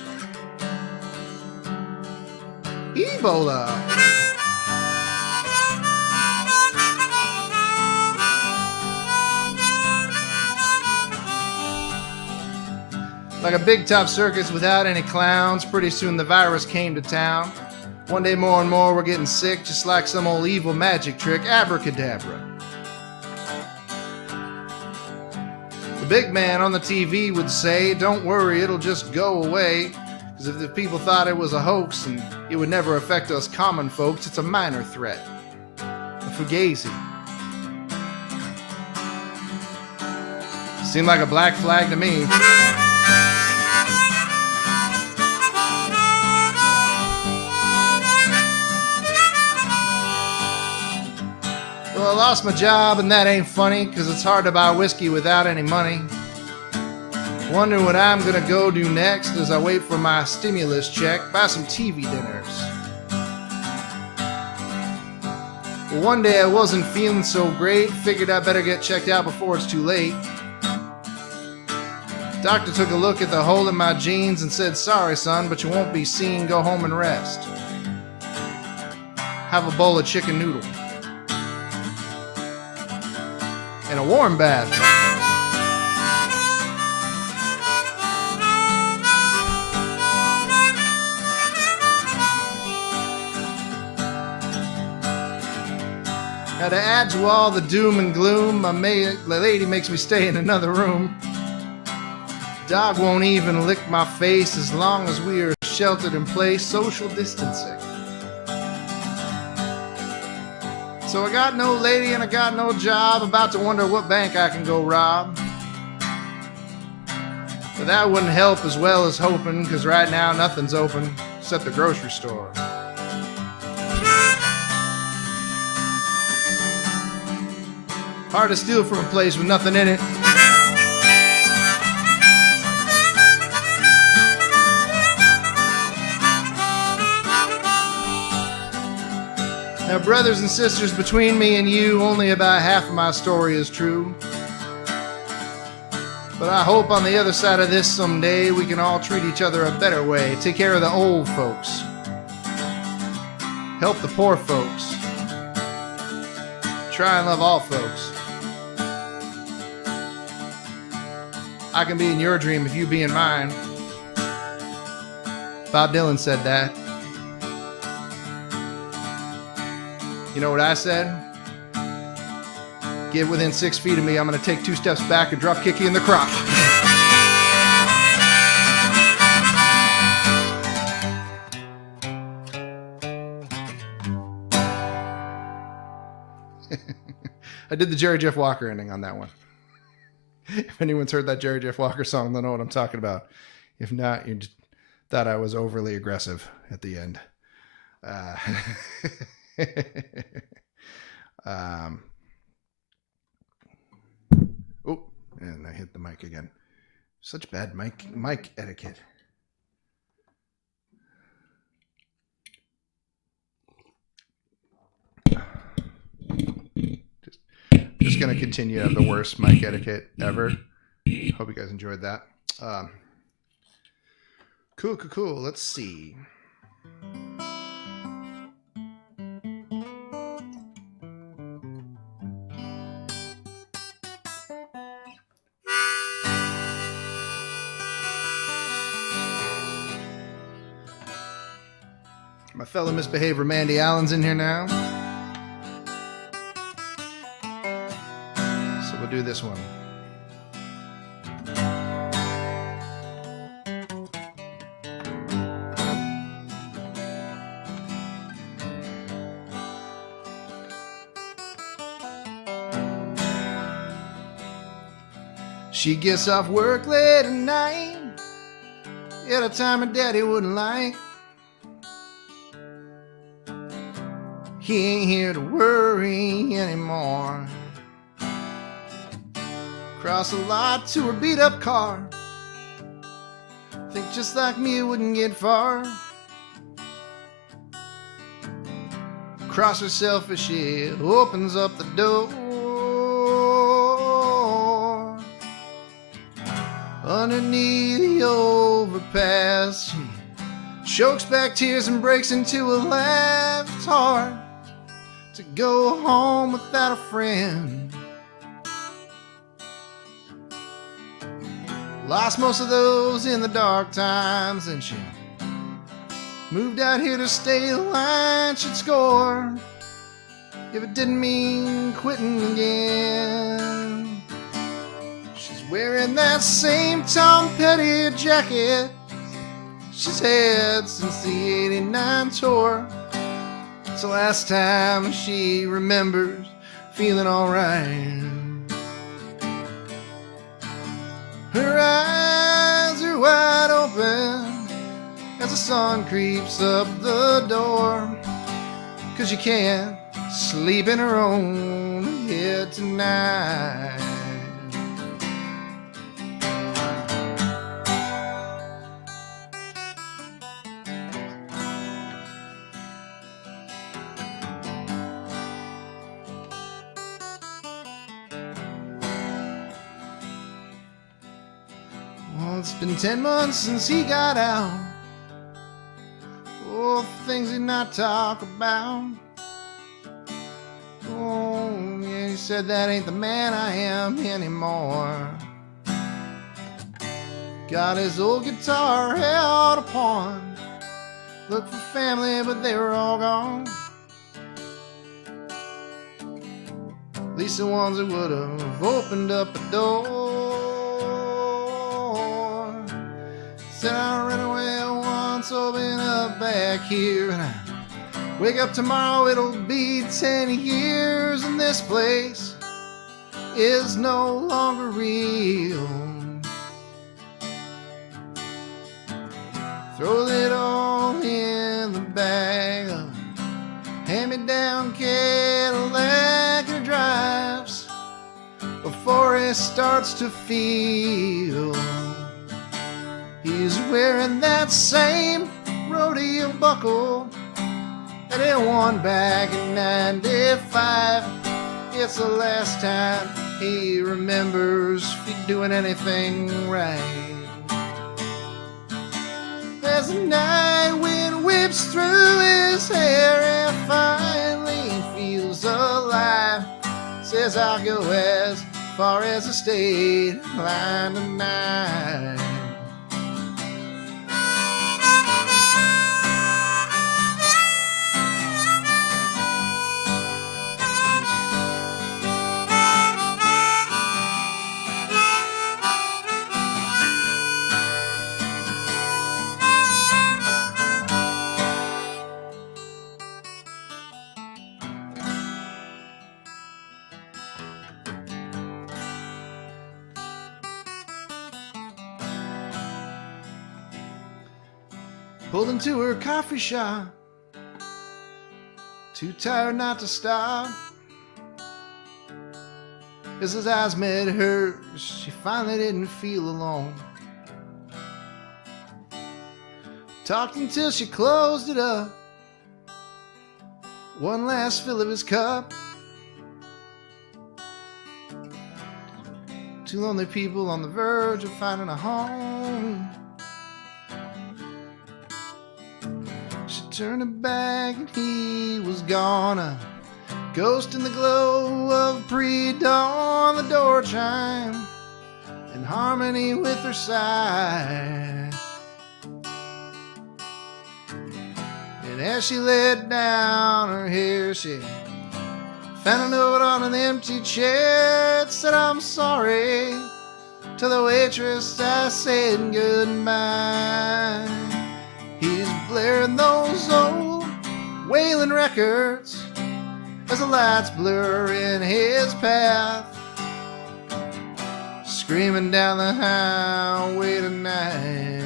Ebola. Like a big top circus without any clowns, pretty soon the virus came to town. One day more and more we're getting sick, just like some old evil magic trick, abracadabra. The big man on the TV would say, don't worry, it'll just go away. Because if the people thought it was a hoax and it would never affect us common folks, it's a minor threat. A fugazi. Seemed like a black flag to me. Well, I lost my job and that ain't funny, cause it's hard to buy whiskey without any money. Wondering what I'm gonna go do next as I wait for my stimulus check, buy some TV dinners. Well, one day I wasn't feeling so great, figured I better get checked out before it's too late. Doctor took a look at the hole in my jeans and said, sorry son, but you won't be seen, go home and rest. Have a bowl of chicken noodle. And a warm bath. Now to add to all the doom and gloom, the lady makes me stay in another room. Dog won't even lick my face as long as we are sheltered in place, social distancing. So I got no lady and I got no job, about to wonder what bank I can go rob. But that wouldn't help as well as hoping, cause right now nothing's open except the grocery store. Hard to steal from a place with nothing in it. Now, brothers and sisters, between me and you, only about half of my story is true. But I hope on the other side of this someday we can all treat each other a better way. Take care of the old folks. Help the poor folks. Try and love all folks. I can be in your dream if you be in mine. Bob Dylan said that. You know what I said? Get within 6 feet of me, I'm gonna take 2 steps back and drop kick you in the crotch. I did the Jerry Jeff Walker ending on that one. If anyone's heard that Jerry Jeff Walker song, they'll know what I'm talking about. If not, you just thought I was overly aggressive at the end. Oh, and I hit the mic again. Such bad mic etiquette. Just going to continue to have the worst mic etiquette ever. Hope you guys enjoyed that. Cool. Let's see. My fellow misbehavior Mandy Allen's in here now. So we'll do this one. She gets off work late at night at a time her daddy wouldn't like. He ain't here to worry anymore. Cross a lot to her beat up car. Think just like me it wouldn't get far. Cross herself as she opens up the door. Underneath the overpass, she chokes back tears and breaks into a laugh. It's hard to go home without a friend. Lost most of those in the dark times, and she moved out here to stay. The line should score if it didn't mean quitting again. She's wearing that same Tom Petty jacket she's had since the '89 tour. It's the last time she remembers feeling alright. Her eyes are wide open as the sun creeps up the door, 'cause she can't sleep in her own head tonight. Well, it's been 10 months since he got out. Oh, things he'd not talk about. Oh, yeah, he said that ain't the man I am anymore. Got his old guitar held upon. Looked for family, but they were all gone. At least the ones that would have opened up a door. Said I ran away once, open up back here, and I wake up tomorrow, it'll be 10 years, and this place is no longer real. Throw it all in the bag of hand-me-down Cadillac and drives before it starts to feel. He's wearing that same rodeo buckle that he won back in '95. It's the last time he remembers if you're doing anything right. There's a night wind whips through his hair and finally feels alive. Says I'll go as far as the state line tonight. Pulled into her coffee shop, too tired not to stop. As his eyes met hers, she finally didn't feel alone. Talked until she closed it up. One last fill of his cup. Two lonely people on the verge of finding a home. She turned her back and he was gone, a ghost in the glow of pre-dawn. The door chime in harmony with her sigh. And as she let down her hair, she found a note on an empty chair. It said, I'm sorry. To the waitress I said goodbye. He's blaring those old wailing records as the lights blur in his path, screaming down the highway tonight.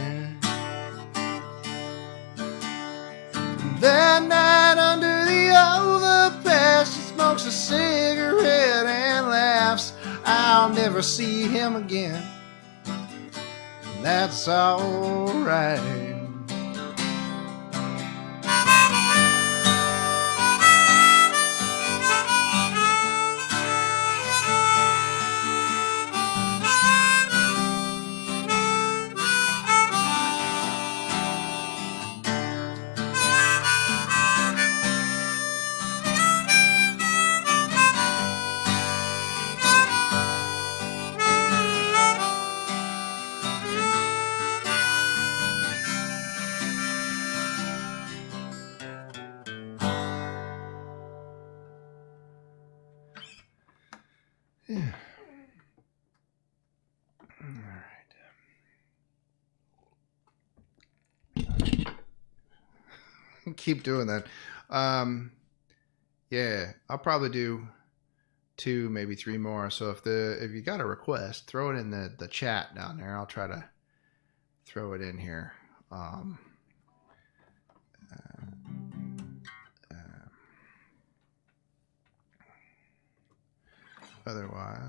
That night under the overpass, she smokes a cigarette and laughs. I'll never see him again. That's alright. Yeah. All right. Keep doing that. Yeah, I'll probably do 2, maybe 3 more. So if you got a request, throw it in the chat down there. I'll try to throw it in here. Otherwise.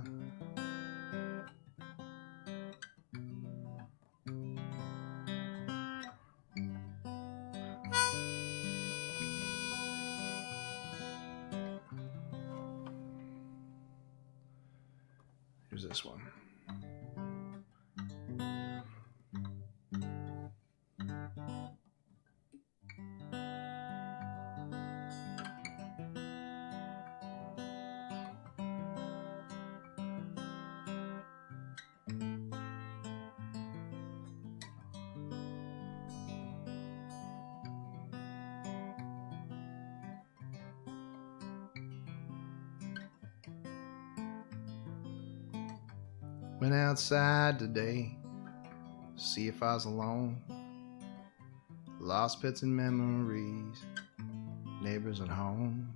Here's this one. Went outside today, see if I was alone. Lost pets and memories, neighbors at home.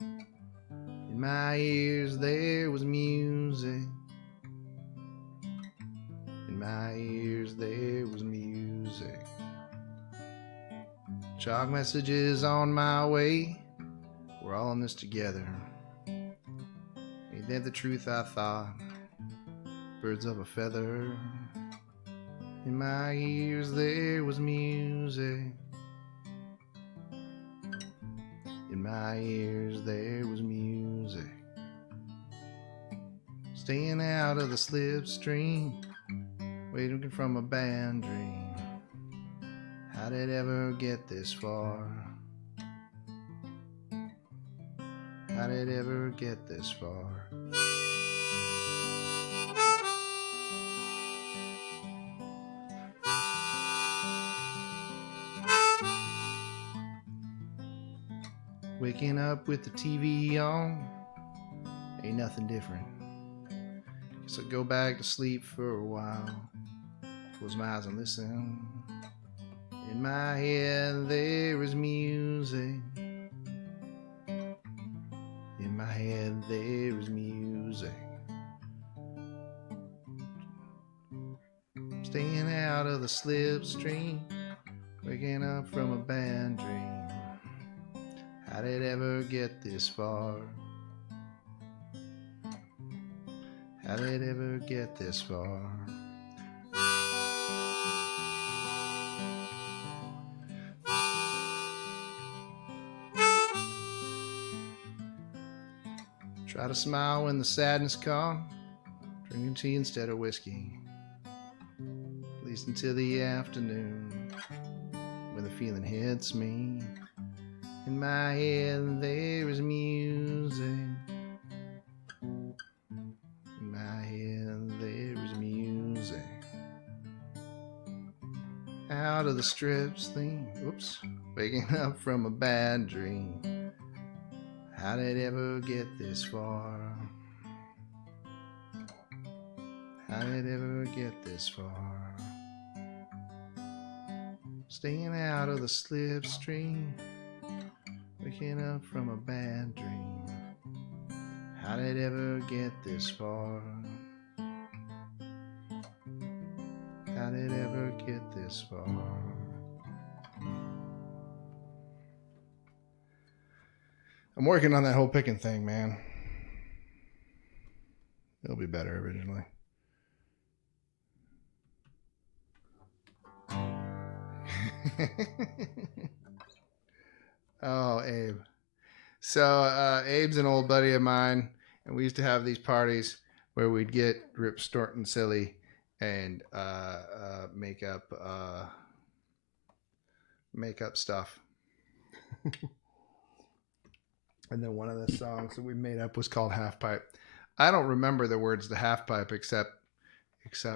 In my ears there was music. In my ears there was music. Chalk messages on my way. We're all in this together. Ain't that the truth I thought? Birds of a feather. In my ears there was music. In my ears there was music. Staying out of the slipstream, waiting from a bad dream. How did it ever get this far? How did it ever get this far? Waking up with the TV on, ain't nothing different. Guess I'll go back to sleep for a while. Close my eyes and listen. In my head there is music. In my head there is music. Staying out of the slipstream, waking up from a bad dream. How did it ever get this far? How did it ever get this far? Try to smile when the sadness comes, drinking tea instead of whiskey. At least until the afternoon, when the feeling hits me. In my head there is music. In my head there is music. Out of the strips thing, oops, waking up from a bad dream. How did it ever get this far? How did it ever get this far? Staying out of the slipstream, waking up from a bad dream. How did it ever get this far? How did it ever get this far? I'm working on that whole picking thing, man. It'll be better originally. Oh, Abe. So Abe's an old buddy of mine, and we used to have these parties where we'd get Rip Storton silly and make up stuff. And then one of the songs that we made up was called Half Pipe. I don't remember the words to Half Pipe except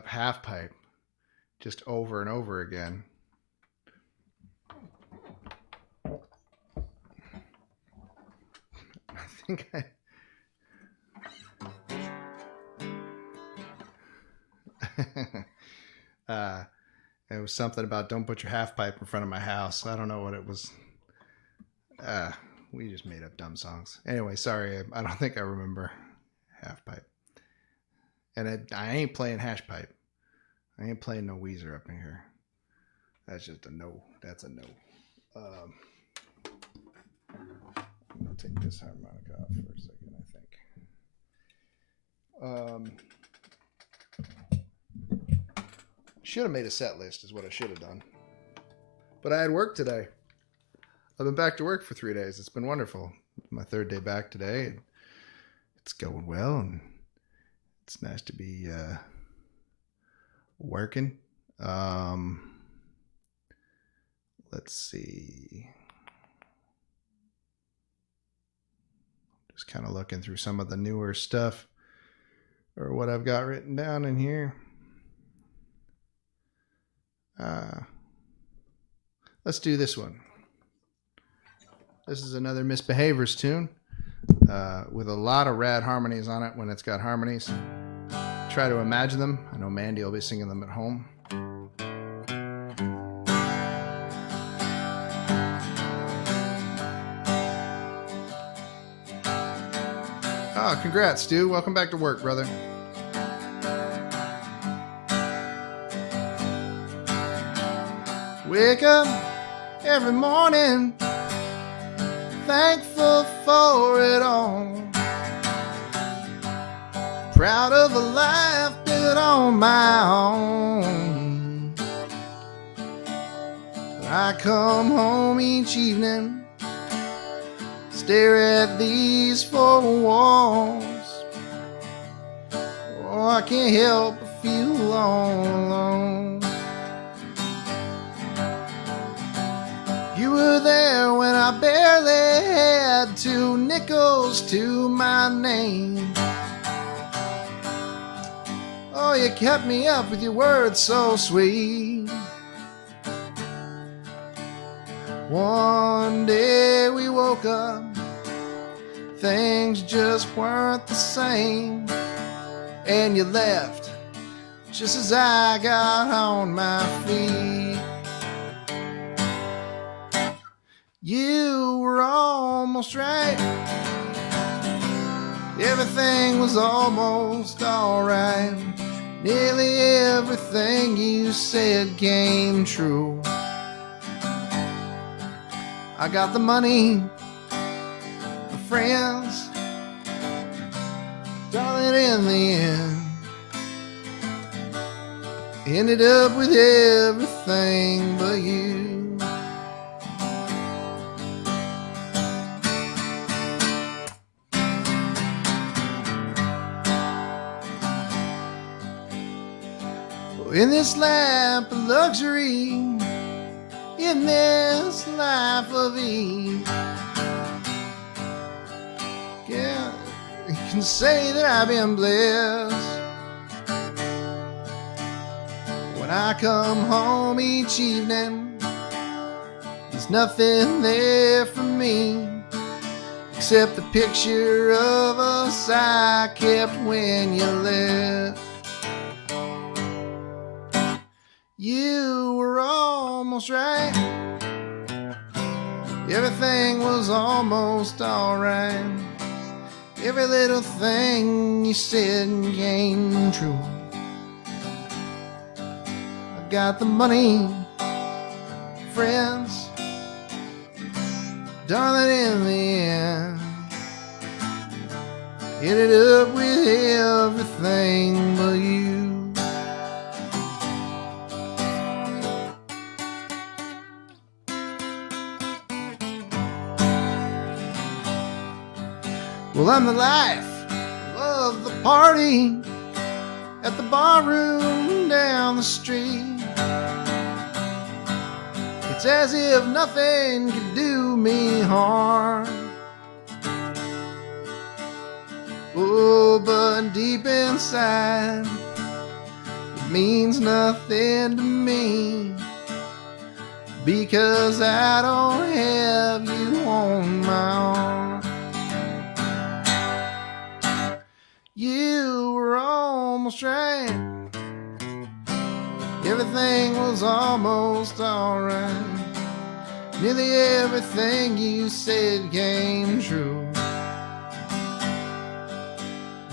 Half Pipe, just over and over again. I think it was something about don't put your half pipe in front of my house. I don't know what it was. We just made up dumb songs. Anyway, sorry, I don't think I remember Half Pipe. And I ain't playing Hash Pipe. I ain't playing no Weezer up in here. That's just a no. That's a no. I'm going to take this harmonica off for a second, I think. Should have made a set list is what I should have done. But I had work today. I've been back to work for 3 days. It's been wonderful. My third day back today. It's going well, and it's nice to be working. Let's see. Just kind of looking through some of the newer stuff or what I've got written down in here. Let's do this one. This is another Misbehaviors tune with a lot of rad harmonies on it when it's got harmonies. Try to imagine them. I know Mandy will be singing them at home. Oh, congrats, Stu. Welcome back to work, brother. Wake up every morning, thankful for it all. Proud of the life built on my own. I come home each evening, stare at these four walls, I can't help but feel all alone. You were there when I barely had 2 nickels to my name. Oh, you kept me up with your words so sweet. One day we woke up, things just weren't the same, and you left just as I got on my feet. You were almost right, everything was almost alright. Nearly everything you said came true. I got the money, the friends, darling, in the end, ended up with everything but you. In this lap of luxury, in this life of ease, yeah, you can say that I've been blessed. When I come home each evening, there's nothing there for me except the picture of us I kept when you left. You were almost right, everything was almost alright. Every little thing you said came true. I got the money, friends, darling, in the end, ended up with everything but you. Well, I'm the life of the party at the barroom down the street. It's as if nothing could do me harm. Oh, but deep inside, it means nothing to me, because I don't have you on my arm. You were almost right, everything was almost alright. Nearly everything you said came true.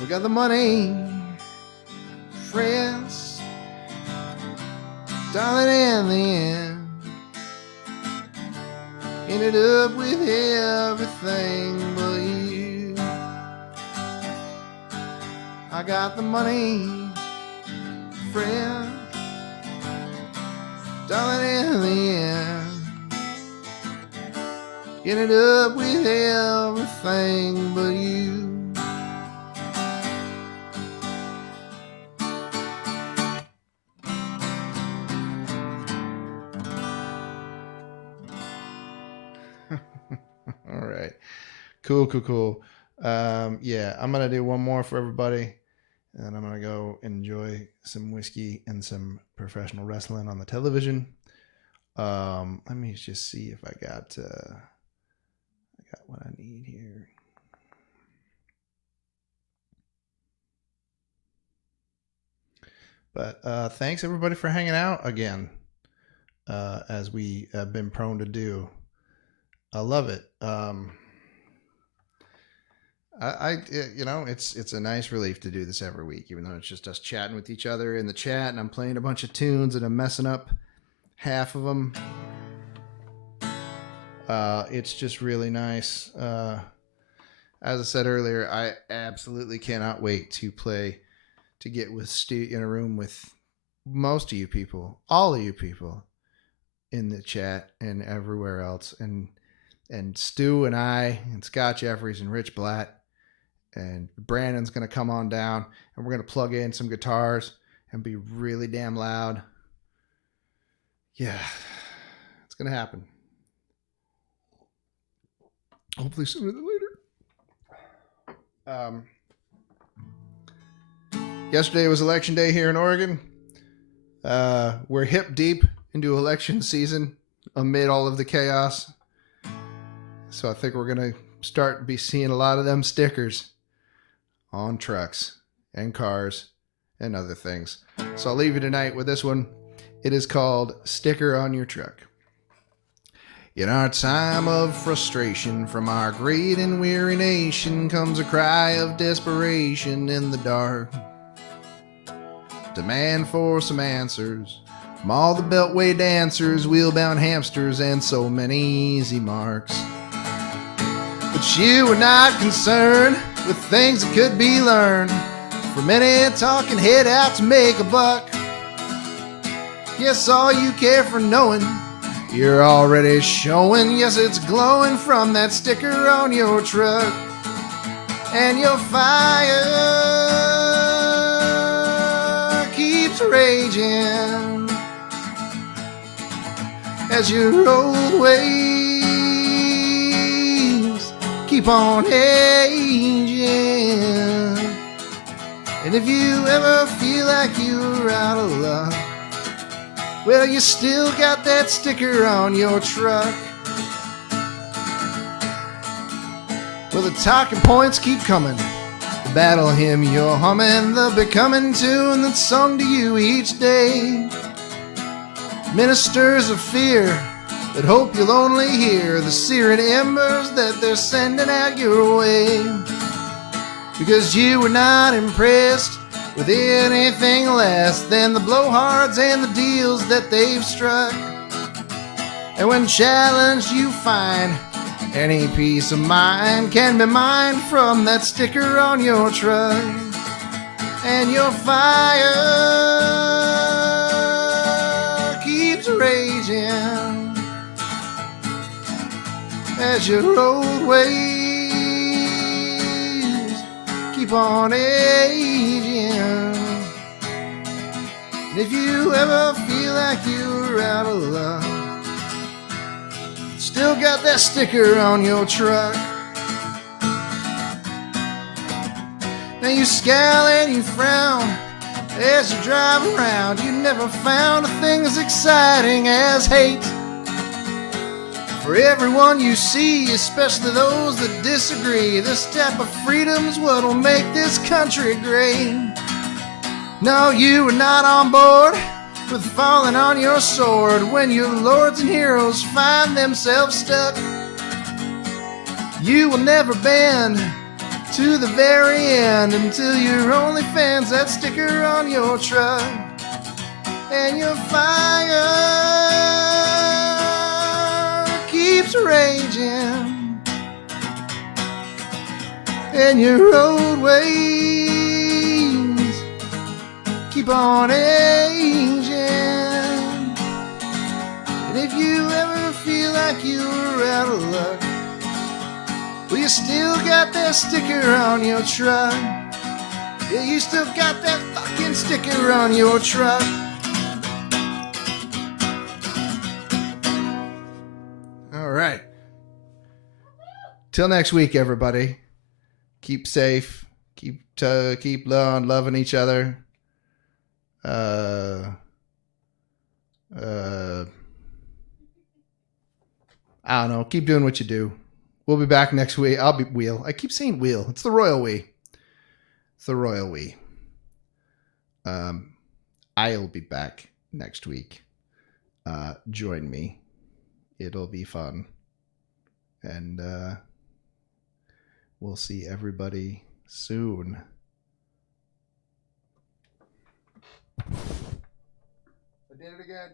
We got the money, friends, darling, in the end, ended up with everything but you. I got the money, friend, darling, in the end, ended up with everything but you. All right. Cool. Yeah, I'm going to do one more for everybody, and I'm going to go enjoy some whiskey and some professional wrestling on the television. Let me just see if I got what I need here. But thanks everybody for hanging out again, as we have been prone to do. I love it. It's a nice relief to do this every week, even though it's just us chatting with each other in the chat, and I'm playing a bunch of tunes and I'm messing up half of them. It's just really nice. As I said earlier, I absolutely cannot wait to get with Stu in a room with most of you people, all of you people in the chat and everywhere else, and Stu and I and Scott Jeffries and Rich Blatt and Brandon's going to come on down, and we're going to plug in some guitars and be really damn loud. Yeah, it's going to happen. Hopefully sooner than later. Yesterday was election day here in Oregon. We're hip deep into election season amid all of the chaos. So I think we're going to start to be seeing a lot of them stickers on trucks and cars and other things. So I'll leave you tonight with this one. It is called Sticker on Your Truck. In our time of frustration from our great and weary nation comes a cry of desperation in the dark. Demand for some answers from all the beltway dancers, wheel-bound hamsters, and so many easy marks. But you were not concerned with things that could be learned from any talking head out to make a buck. Yes, all you care for knowing, you're already showing. Yes, it's glowing from that sticker on your truck. And your fire keeps raging as your old ways keep on aging. And if you ever feel like you're out of luck, well, you still got that sticker on your truck. Well, the talking points keep coming, the battle hymn you're humming, the becoming tune that's sung to you each day. Ministers of fear that hope you'll only hear the searing embers that they're sending out your way. Because you were not impressed with anything less than the blowhards and the deals that they've struck. And when challenged, you find any peace of mind can be mined from that sticker on your truck. And your fire keeps raging as your old ways keep on aging. And if you ever feel like you're out of luck, still got that sticker on your truck. Now you scowl and you frown as you drive around. You never found a thing as exciting as hate for everyone you see, especially those that disagree. This type of freedom's what'll make this country great. No, you were not on board with falling on your sword when your lords and heroes find themselves stuck. You will never bend to the very end until your only fan's that sticker on your truck. And your fire keeps raging and your old ways keep on aging. And if you ever feel like you're out of luck, well, you still got that sticker on your truck. Yeah, you still got that fucking sticker on your truck. All right. Till next week, everybody. Keep safe. Keep loving each other. I don't know. Keep doing what you do. We'll be back next week. I'll be wheel. I keep saying wheel. It's the royal we. It's the royal we. I'll be back next week. Join me. It'll be fun. And we'll see everybody soon. I did it again.